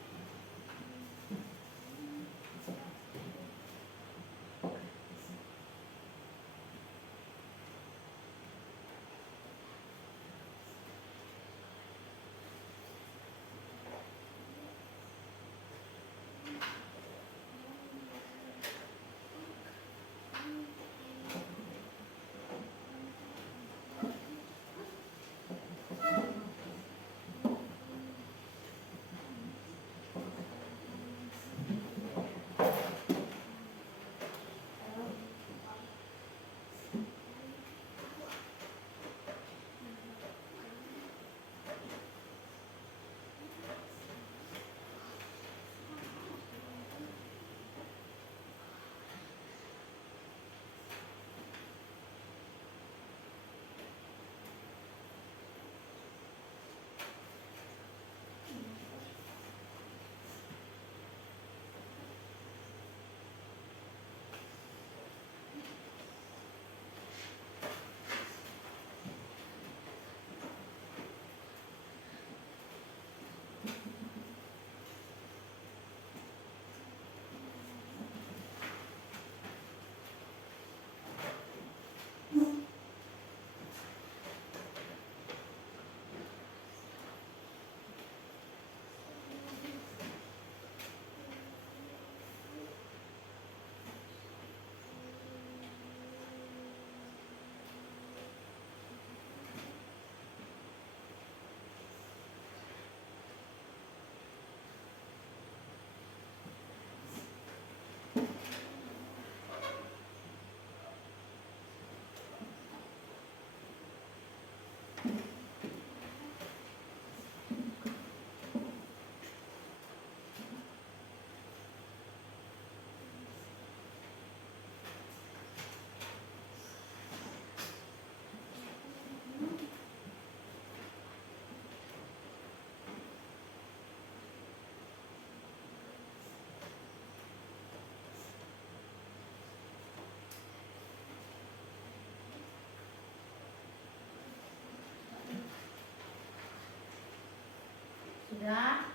Sudah?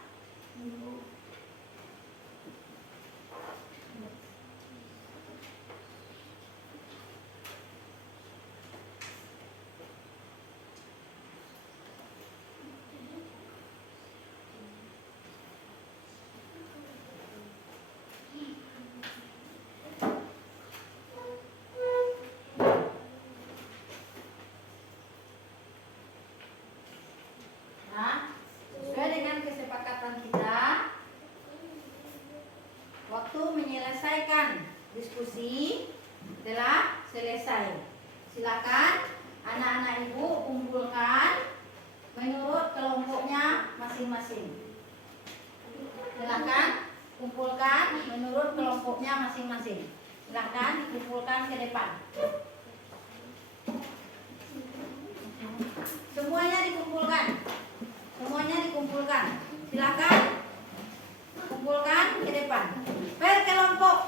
Nah, sesuai dengan kesepakatan kita, waktu menyelesaikan diskusi telah selesai. Silakan anak-anak ibu kumpulkan menurut kelompoknya masing-masing. Silakan kumpulkan menurut kelompoknya masing-masing. Silakan dikumpulkan ke depan. Semuanya dikumpulkan. Semuanya dikumpulkan. Silakan kumpulkan ke depan. Berkelompok.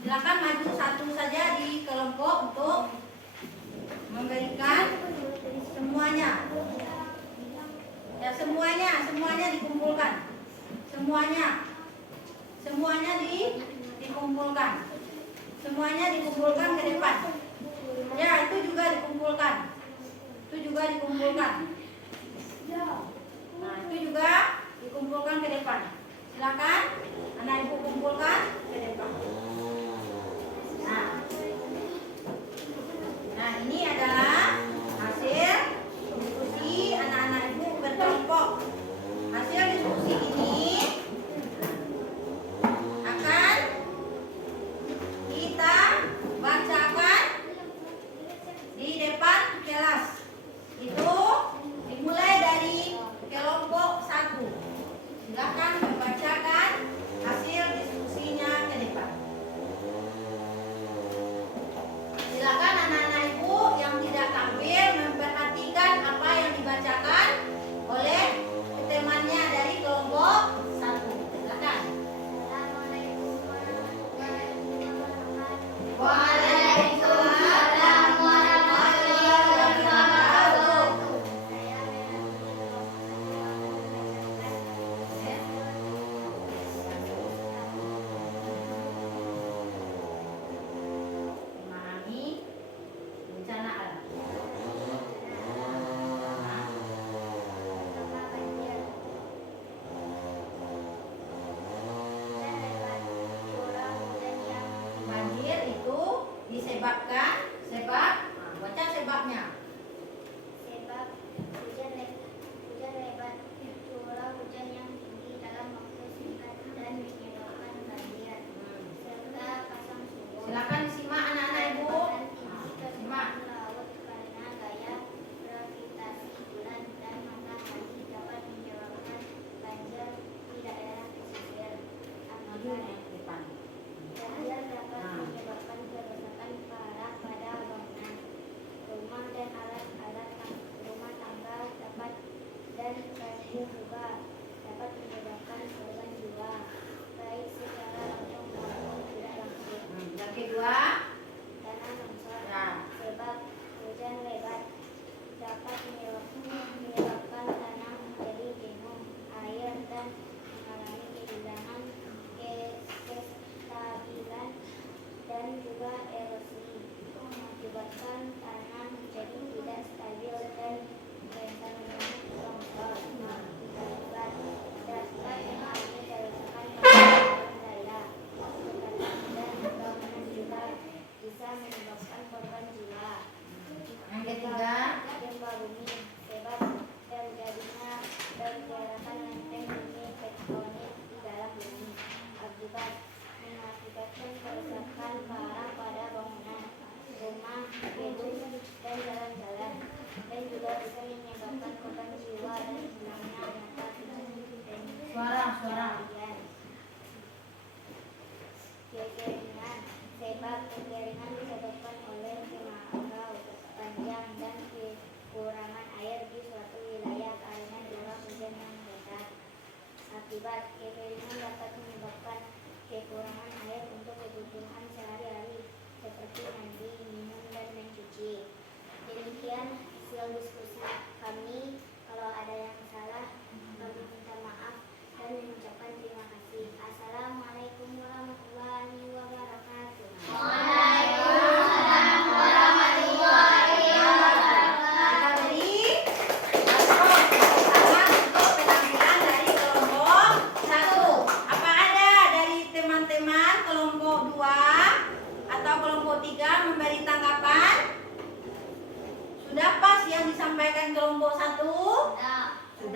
Silakan maju satu saja di kelompok untuk memberikan semuanya. Ya, semuanya dikumpulkan. Semuanya dikumpulkan. Semuanya dikumpulkan ke depan. Ya, itu juga dikumpulkan. Nah, itu juga dikumpulkan ke depan. Silakan anak ibu kumpulkan ke depan. Nah, ini adalah hasil diskusi anak-anak ibu berkelompok. Hasil diskusi ini akan kita bacakan di depan kelas. Itu dimulai dari kelompok 1. Silakan membacakan hasil diskusinya ke depan. Silakan anak-anak ibu yang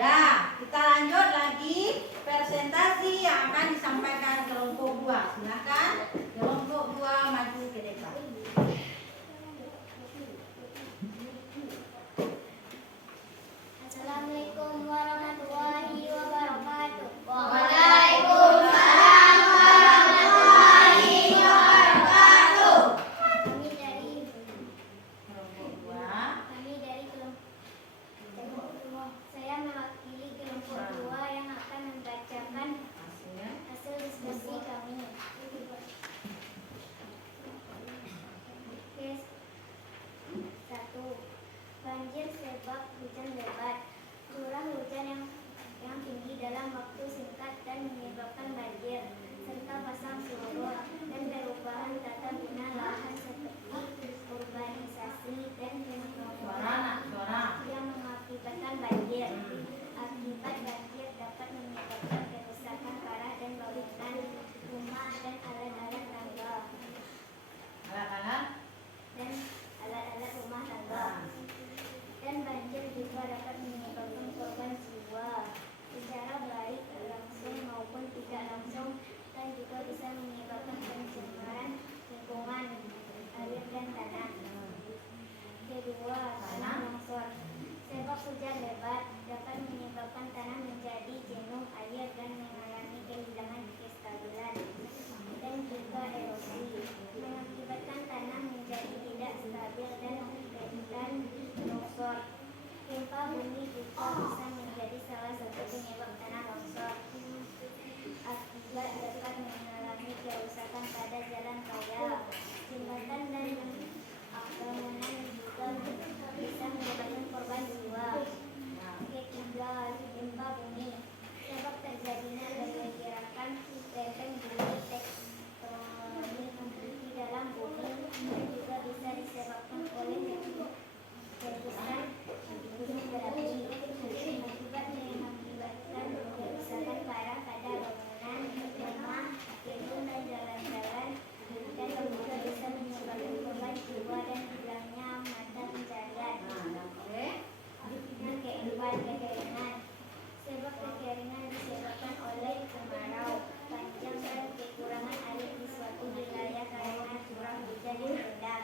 Sudah, kita lanjut lagi presentasi yang akan disampaikan kelompok 2. Silakan kelompok 2 maju ke depan. Assalamualaikum warahmatullahi wabarakatuh. Waalaikumsalam warahmatullahi wabarakatuh. Kami dari Kelompok 2. kelompok 2. Saya mewakili kelompok 2 yang akan membacakan hasil diskusi kami. Oke. 1. Banjir sebab hujan lebat. Curah hujan yang tinggi dalam waktu singkat dan menyebabkan banjir serta pasang surut dan perubahan tata guna lahan seperti urbanisasi dan Suara. yang mengakibatkan banjir. Akibat banjir dapat menyebabkan kerusakan parah dan bangunan rumah dan alat-alat tangga Alat-alat. dan alat-alat rumah tangga. Dan banjir juga dapat menyebabkan korban jiwa secara baik langsung maupun tidak langsung, dan juga bisa menyebabkan pencemaran lingkungan, air dan tanah. Kedua, tanah longsor. Sebab hujan lebat dapat menyebabkan tanah menjadi jenuh air dan mengalami kehilangan kestabilan, dan juga erosi, mengakibatkan tanah menjadi tidak stabil dan rentan longsor. Gempa bumi juga bisa menjadi salah satu penyebab tanah longsor. Akibat dapat mengalami kerusakan pada jalan raya, jembatan dan bangunan, juga bisa menyebabkan korban jiwa. Ketiga, gempa bumi. Sebab terjadinya gerakan lempeng bumi tektonik di dalam bumi, dan juga bisa disebabkan oleh letusan gunung berapi. Akibat mengakibatkan kerusakan parah pada bangunan, rumah, gedung dan jalan-jalan, dan juga bisa menyebabkan korban jiwa dan hilangnya mata pencarian. Yang keempat, kekeringan. Sebab kekeringan disebabkan oleh kemarau panjang dan kekurangan air di suatu wilayah karena curah hujan yang rendah.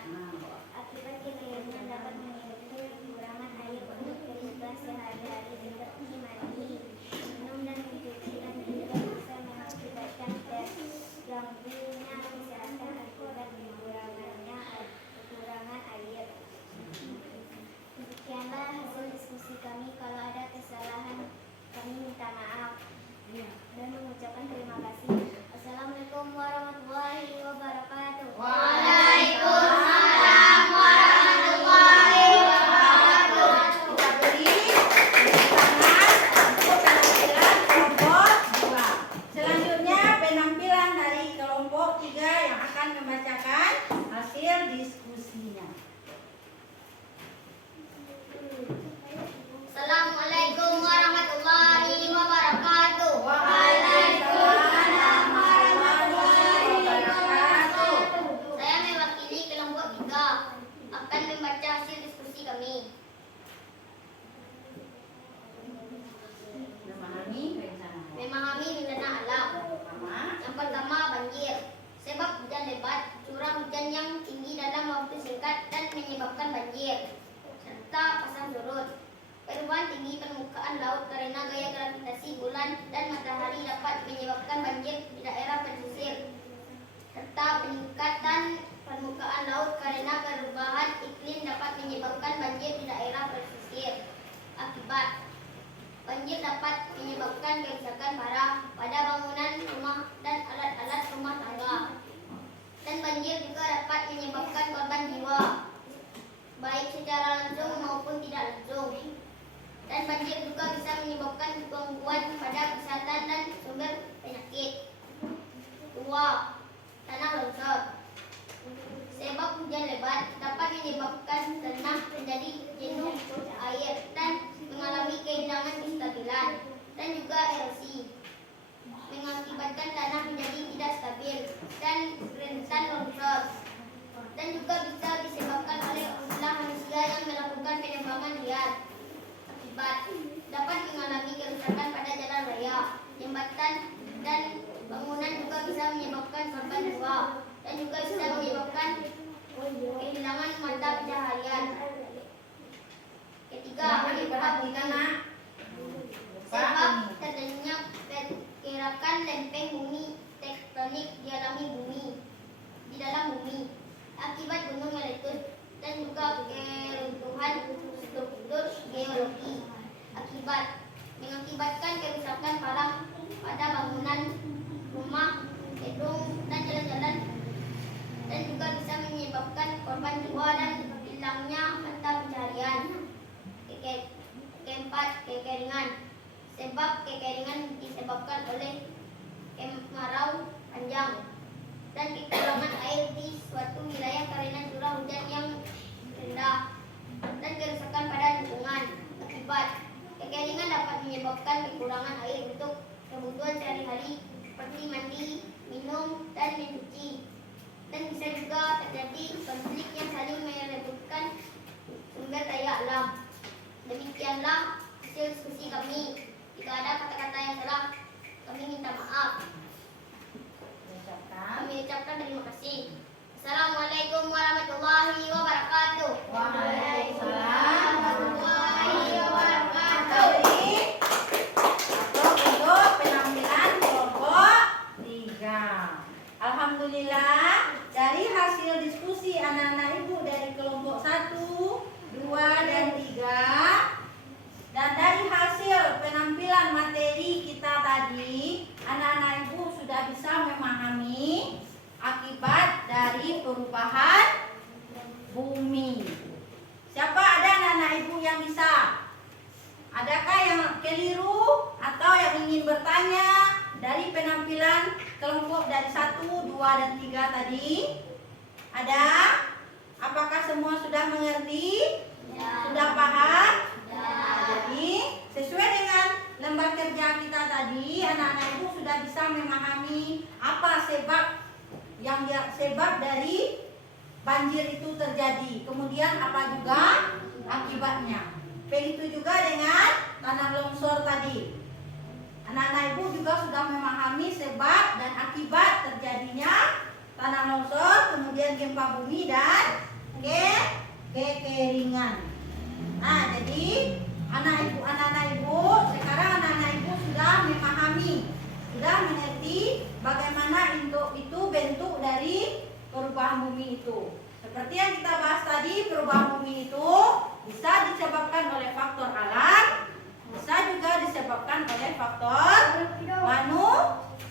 Akibat kekeringan dapat menyebabkan kekurangan air untuk kehidupan sehari-hari seperti mandi, minum dan mencuci, dan juga bisa mengakibatkan terganggunya kesehatan akibat kekurangan air. Demikianlah hasil diskusi kami. Kalau ada kesalahan, kami minta maaf dan mengucapkan terima kasih. Assalamualaikum warahmatullahi wabarakatuh. Waalaikumsalam warahmatullahi wabarakatuh. Kita beri tepuk tangan untuk penampilan kelompok 2. Selanjutnya penampilan dari kelompok 3 yang akan membacakan hasil diskusinya. Assalamualaikum warahmatullahi wabarakatuh. Waalaikumsalam warahmatullahi wabarakatuh. Saya mewakili kelompok 3 akan membaca hasil diskusi kami. Memahami bencana alam. Yang pertama, banjir. Sebab hujan lebat, curah hujan yang tinggi dalam waktu singkat dan menyebabkan banjir serta pasang surut. Perubahan tinggi permukaan laut karena gaya gravitasi bulan dan matahari dapat menyebabkan banjir di daerah pesisir, serta peningkatan permukaan laut karena perubahan iklim dapat menyebabkan banjir di daerah pesisir. Akibat banjir dapat menyebabkan kerusakan parah pada bangunan rumah dan alat-alat rumah tangga. Dan banjir juga dapat menyebabkan korban jiwa, baik secara langsung maupun tidak langsung. Dan banjir juga bisa menyebabkan gangguan pada kesehatan dan sumber penyakit. 2. Tanah longsor. Sebab hujan lebat dapat menyebabkan tanah menjadi jenuh air dan mengalami kehilangan kestabilan, dan juga erosi, mengakibatkan tanah menjadi tidak stabil dan rentan longsor. Dan juga bisa disebabkan oleh ulah manusia yang melakukan penebangan liar. Akibat dapat mengalami dan juga bisa menyebabkan kehilangan mata pencaharian. Ketiga, menyebabkan sebab terjadinya pergerakan lempeng bumi tektonik di dalam bumi akibat gunung meletus, dan juga keruntuhan struktur geologi mengakibatkan kerusakan parah pada bangunan, rumah, gedung, dan jalan-jalan, dan juga bisa menyebabkan korban jiwa dan hilangnya mata pencaharian. Keempat, kekeringan. Sebab kekeringan disebabkan oleh kemarau panjang dan kekurangan air di suatu wilayah karena curah hujan yang rendah dan kerusakan pada lingkungan. Akibat kekeringan dapat menyebabkan kekurangan air untuk kebutuhan sehari-hari seperti mandi, minum, dan mencuci, dan bisa juga terjadi konflik yang saling merebutkan sumber daya alam. Demikianlah hasil diskusi kami. Jika ada kata-kata yang salah, kami minta maaf. Kami ucapkan terima kasih. Assalamualaikum warahmatullahi wabarakatuh. Waalaikumsalam warahmatullahi wabarakatuh. Atau untuk penampilan kelompok 3. Alhamdulillah, dari hasil diskusi anak-anak ibu dari kelompok 1, 2, dan 3, dan dari hasil penampilan materi kita tadi, anak-anak ibu sudah bisa memahami akibat dari perubahan bumi. Siapa ada anak-anak ibu yang bisa? Adakah yang keliru atau yang ingin bertanya dari penampilan kelompok dari 1, 2, dan 3 tadi? Ada? Apakah semua sudah mengerti? Sudah paham? Nah, jadi sesuai dengan lembar kerja kita tadi, anak-anak ibu sudah bisa memahami apa sebab dari banjir itu terjadi. Kemudian apa juga akibatnya. Begitu juga dengan tanah longsor tadi. Anak-anak ibu juga sudah memahami sebab dan akibat terjadinya tanah longsor, kemudian gempa bumi dan kekeringan. Nah, jadi anak-anak ibu, sekarang anak-anak ibu sudah memahami, sudah mengerti bagaimana itu bentuk dari perubahan bumi itu. Seperti yang kita bahas tadi, perubahan bumi itu bisa disebabkan oleh faktor alam, bisa juga disebabkan oleh faktor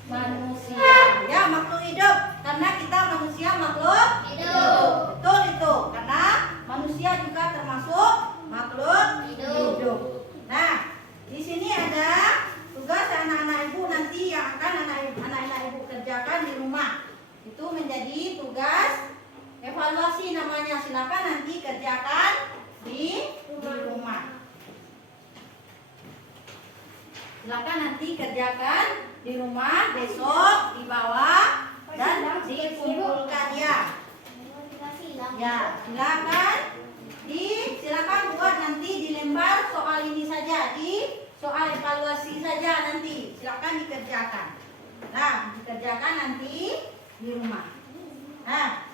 manusia. Ya, makhluk hidup. Karena kita manusia makhluk hidup. Betul itu. Karena manusia juga termasuk makhluk hidup. Nah, di sini ada tugas anak-anak ibu nanti yang akan anak-anak ibu kerjakan di rumah. Itu menjadi tugas evaluasi namanya. Silakan nanti kerjakan di rumah. Silakan nanti kerjakan di rumah, besok dibawa dan dikumpulkan ya. Ya, silakan buat nanti di lembar soal ini saja, di soal evaluasi saja nanti. Silakan dikerjakan. Nah, dikerjakan nanti di rumah. Nah,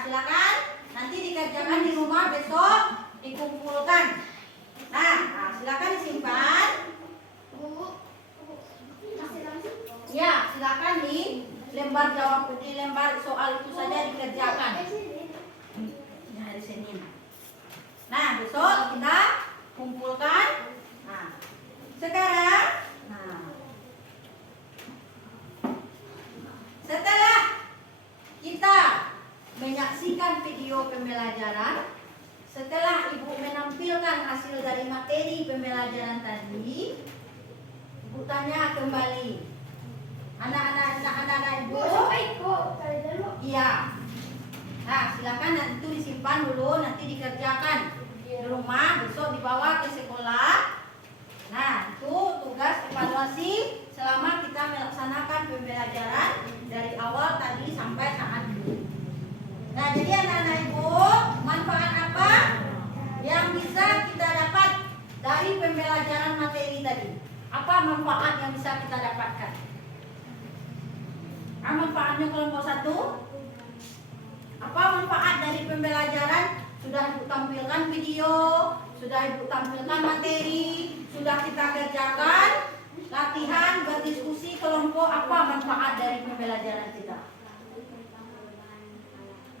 silakan nanti dikerjakan di rumah, besok dikumpulkan. Nah, silakan disimpan. Ya, silakan di lembar jawab, di lembar soal itu saja dikerjakan. Ini hari Senin. Nah, besok kita kumpulkan. Nah, sekarang, setelah kita menyaksikan video pembelajaran, setelah ibu menampilkan hasil dari materi pembelajaran tadi, ibu tanya kembali. Anak-anak ibu, iya. Nah, silakan nanti itu disimpan dulu, nanti dikerjakan di rumah, besok dibawa ke sekolah. Nah, itu tugas evaluasi selama kita melaksanakan pembelajaran dari awal tadi sampai saat ini. Nah, jadi anak-anak ibu, manfaat apa yang bisa kita dapat dari pembelajaran materi tadi? Apa manfaat yang bisa kita dapatkan? Manfaatnya kelompok 1? Apa manfaat dari pembelajaran? Sudah Ibu tampilkan video, sudah Ibu tampilkan materi, sudah kita kerjakan latihan berdiskusi kelompok. Apa manfaat dari pembelajaran kita?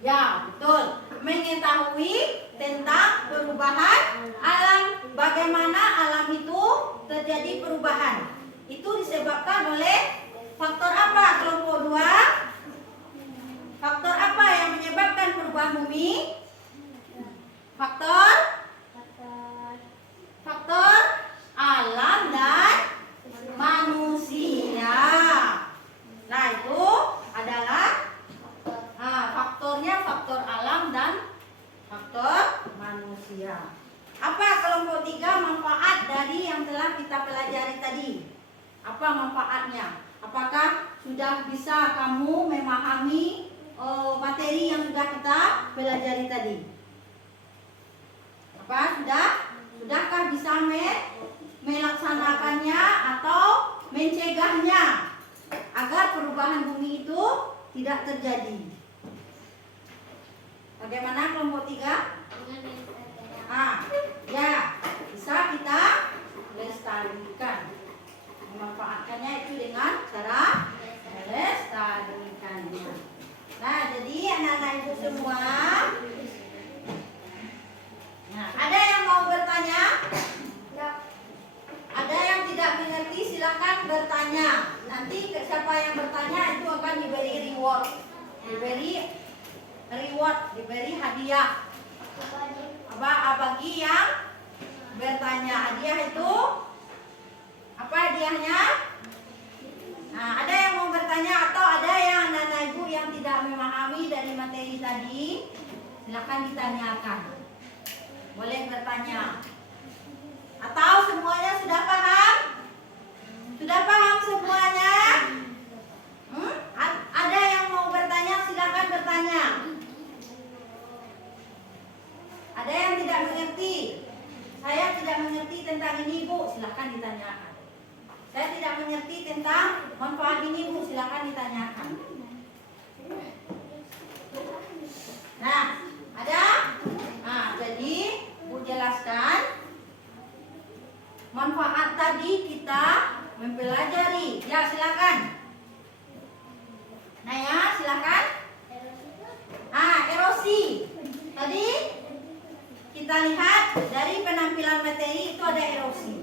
Ya, betul. Mengetahui tentang perubahan alam. Bagaimana alam itu terjadi perubahan. Itu disebabkan oleh faktor apa? Kelompok 2. Faktor apa yang menyebabkan perubahan bumi? Faktor alam dan manusia. Nah, itu adalah faktornya faktor alam dan faktor manusia. Apa kelompok 3 manfaat dari yang telah kita pelajari tadi? Apa manfaatnya? Apakah sudah bisa kamu memahami materi yang sudah kita pelajari tadi? Apa sudahkah bisa melaksanakannya atau mencegahnya agar perubahan bumi itu tidak terjadi? Bagaimana kelompok 3? Ya, bisa kita lestarikan. Memanfaatkannya itu dengan cara melestarikannya. Nah, jadi anak-anak ibu semua, nah, ada yang mau bertanya? Ada yang tidak mengerti, silakan bertanya. Nanti siapa yang bertanya itu akan diberi reward, diberi hadiah. Bagi yang bertanya, hadiah itu apa hadiahnya? Nah, ada yang mau bertanya atau ada yang anak ibu yang tidak memahami dari materi tadi, silakan ditanyakan. Boleh bertanya. Atau semuanya sudah paham? Sudah paham semuanya? Ada yang mau bertanya, silakan bertanya. Ada yang tidak mengerti? Saya tidak mengerti tentang ini, Bu, silakan ditanyakan. Saya tidak mengerti tentang manfaat ini, Bu, silakan ditanyakan. Nah, ada? Nah, jadi Bu jelaskan manfaat tadi kita mempelajari. Ya, silakan. Nah, ya, silakan. Erosi. Tadi kita lihat dari penampilan materi itu ada erosi.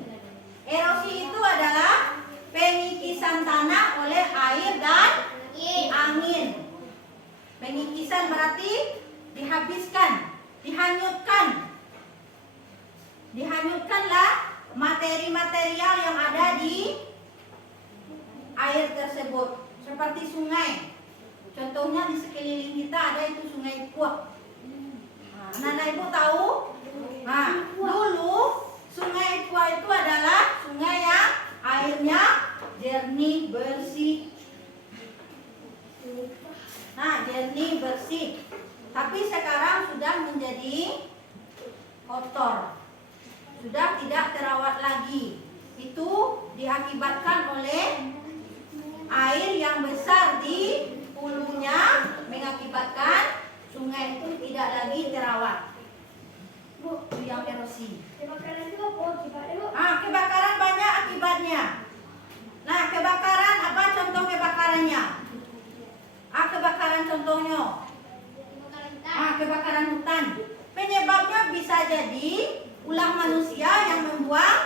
Erosi itu adalah pengikisan tanah oleh air dan angin. Pengikisan berarti dihabiskan, dihanyutkan. Dihanyutkanlah materi-material yang ada di air tersebut. Seperti sungai. Contohnya di sekeliling kita ada itu sungai Puak. Anak ibu tahu? Nah, dulu sungai Puak itu adalah sungai yang airnya jernih, bersih. Nah, jernih, bersih. Tapi sekarang sudah menjadi kotor. Sudah tidak terawat lagi. Itu diakibatkan oleh air yang besar di hulunya, mengakibatkan sungai itu tidak lagi terawat. Bu, itu yang erosi. Kebakaran itu apa akibatnya, Bu? Kebakaran banyak akibatnya. Nah, kebakaran apa contoh kebakarannya? Kebakaran contohnya. Kebakaran hutan. Penyebabnya bisa jadi ulah manusia yang membuang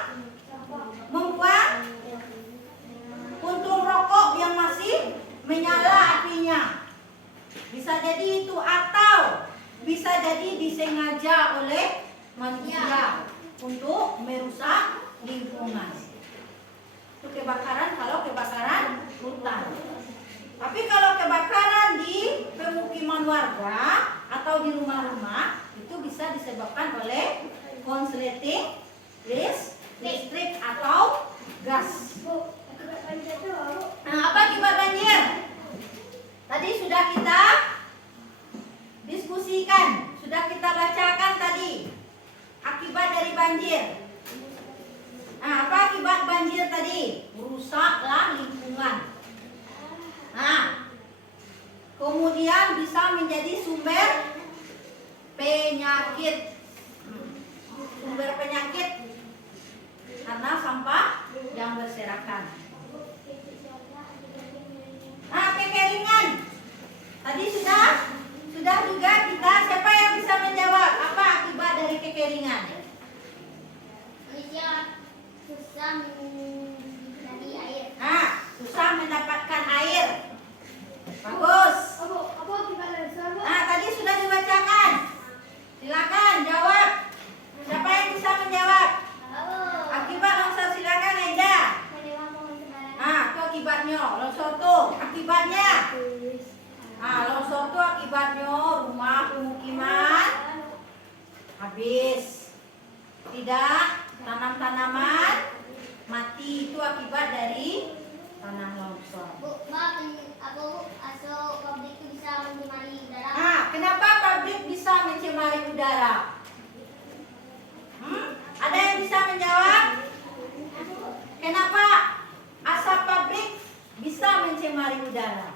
puntung rokok yang masih menyala apinya. Bisa jadi itu, atau bisa jadi disengaja oleh manusia untuk merusak lingkungan. Itu kebakaran kalau kebakaran hutan. Tapi kalau kebakaran di pemukiman warga atau di rumah-rumah, itu bisa disebabkan oleh konsleting listrik atau gas. Apa akibat banjir? Tadi sudah kita diskusikan, sudah kita bacakan tadi akibat dari banjir. Apa akibat banjir tadi? Rusaklah lingkungan. kemudian bisa menjadi sumber penyakit. Sumber penyakit karena sampah yang berserakan. Nah, kekeringan. Tadi sudah juga kita, siapa yang bisa menjawab apa akibat dari kekeringan? Manusia susah mencari air. Nah, susah mendapatkan air. Bagus. Apa akibat dari Nah, tadi sudah dibacakan. Silakan jawab. Siapa yang bisa menjawab? Akibat longsor, silakan Eda. Nah, itu akibatnya. Longsor tuh akibatnya. Nah, longsor tuh akibatnya rumah pemukiman habis. Tidak, tanam-tanaman mati, itu akibat dari tanah longsor. Bu, Mbak, aku asal pabrik itu bisa mencemari udara. Nah, kenapa pabrik bisa mencemari udara? Ada yang bisa menjawab? Kenapa asap pabrik bisa mencemari udara?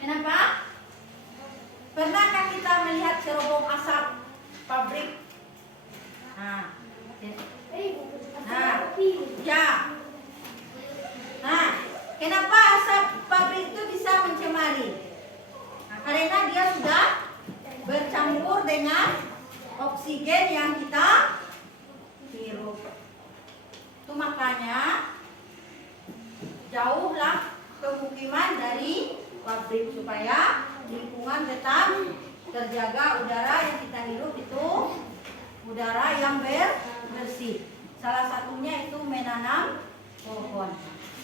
Kenapa? Pernahkah kita melihat cerobong asap pabrik? Nah, ya. Nah, kenapa asap pabrik itu bisa mencemari? Nah, karena dia sudah bercampur dengan oksigen yang kita hirup. Itu makanya jauhlah pemukiman dari pabrik supaya lingkungan tetap terjaga, udara yang kita hirup itu udara yang bersih. Salah satunya itu menanam pohon.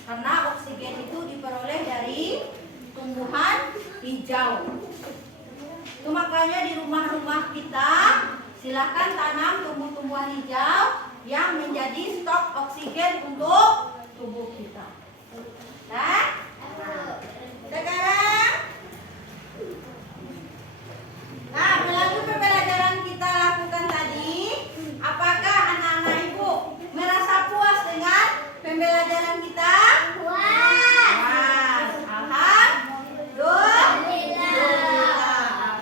Karena oksigen itu diperoleh dari tumbuhan hijau. Itu makanya di rumah-rumah kita silakan tanam tumbuh-tumbuhan hijau yang menjadi stok oksigen untuk tubuh kita. Nah, sekarang, nah, melalui pembelajaran kita lakukan tadi, apakah anak-anak ibu merasa puas dengan pembelajaran kita? Puas.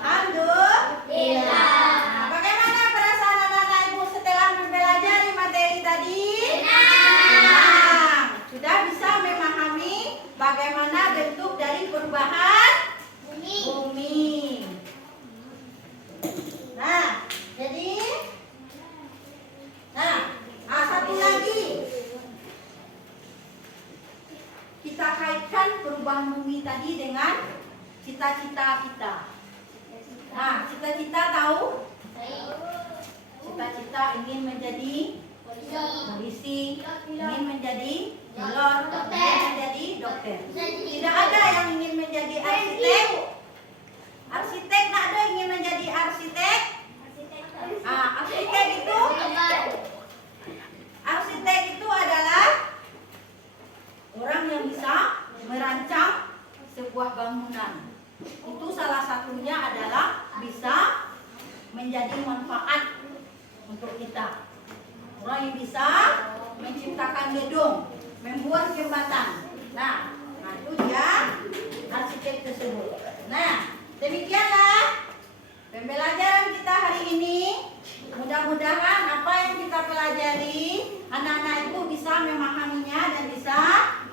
Alhamdulillah. Nah, bagaimana perasaan anak-anak ibu setelah mempelajari materi tadi? Senang. Sudah bisa memahami bagaimana bentuk dari perubahan bumi. Nah, jadi, satu lagi. Kita kaitkan perubahan bumi tadi dengan cita-cita kita. Nah, cita-cita tahu? Cita-cita ingin menjadi polisi, ingin menjadi pilot, ingin menjadi dokter. Tidak ada yang ingin menjadi arsitek. Arsitek tidak ada ingin menjadi arsitek. Arsitek itu adalah orang yang bisa merancang sebuah bangunan. Itu salah satunya adalah bisa menjadi manfaat untuk kita. Orang yang bisa menciptakan gedung, membuat jembatan. Nah, itu dia arsitek tersebut. Nah, demikianlah pembelajaran kita hari ini. Mudah-mudahan apa yang kita pelajari anak-anak ibu bisa memahaminya dan bisa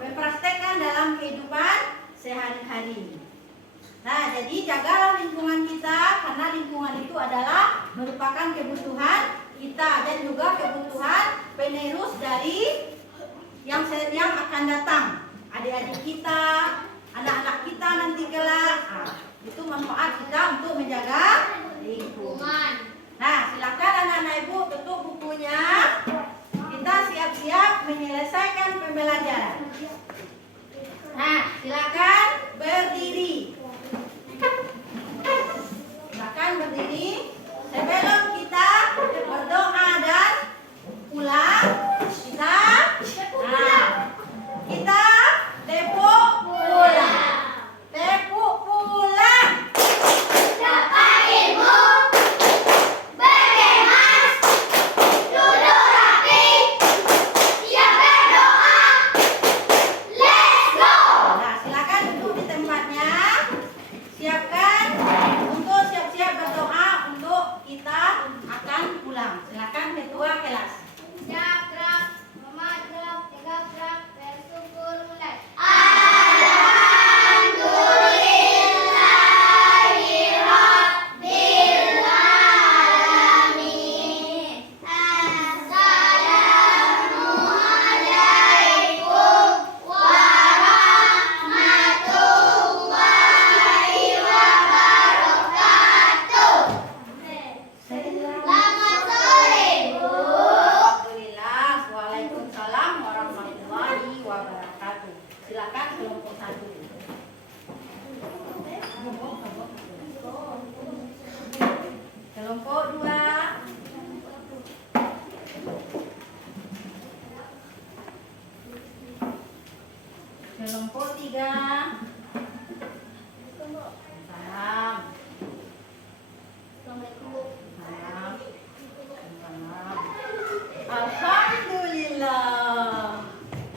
mempraktekkan dalam kehidupan sehari-hari. Nah, jadi jagalah lingkungan kita karena lingkungan itu adalah merupakan kebutuhan kita dan juga kebutuhan penerus dari yang akan datang. Adik-adik kita, anak-anak kita nanti kelak. Itu manfaat kita untuk menjaga lingkungan. Nah, silakan anak-anak ibu tutup bukunya. Kita siap-siap menyelesaikan pembelajaran. Nah, silakan berdiri. Silakan berdiri. Sebelum kita berdoa dan pulang, kita tepuk pulang. Tepuk pulang. Dapat ilmu berkemas Ciga. Salam. Assalamualaikum.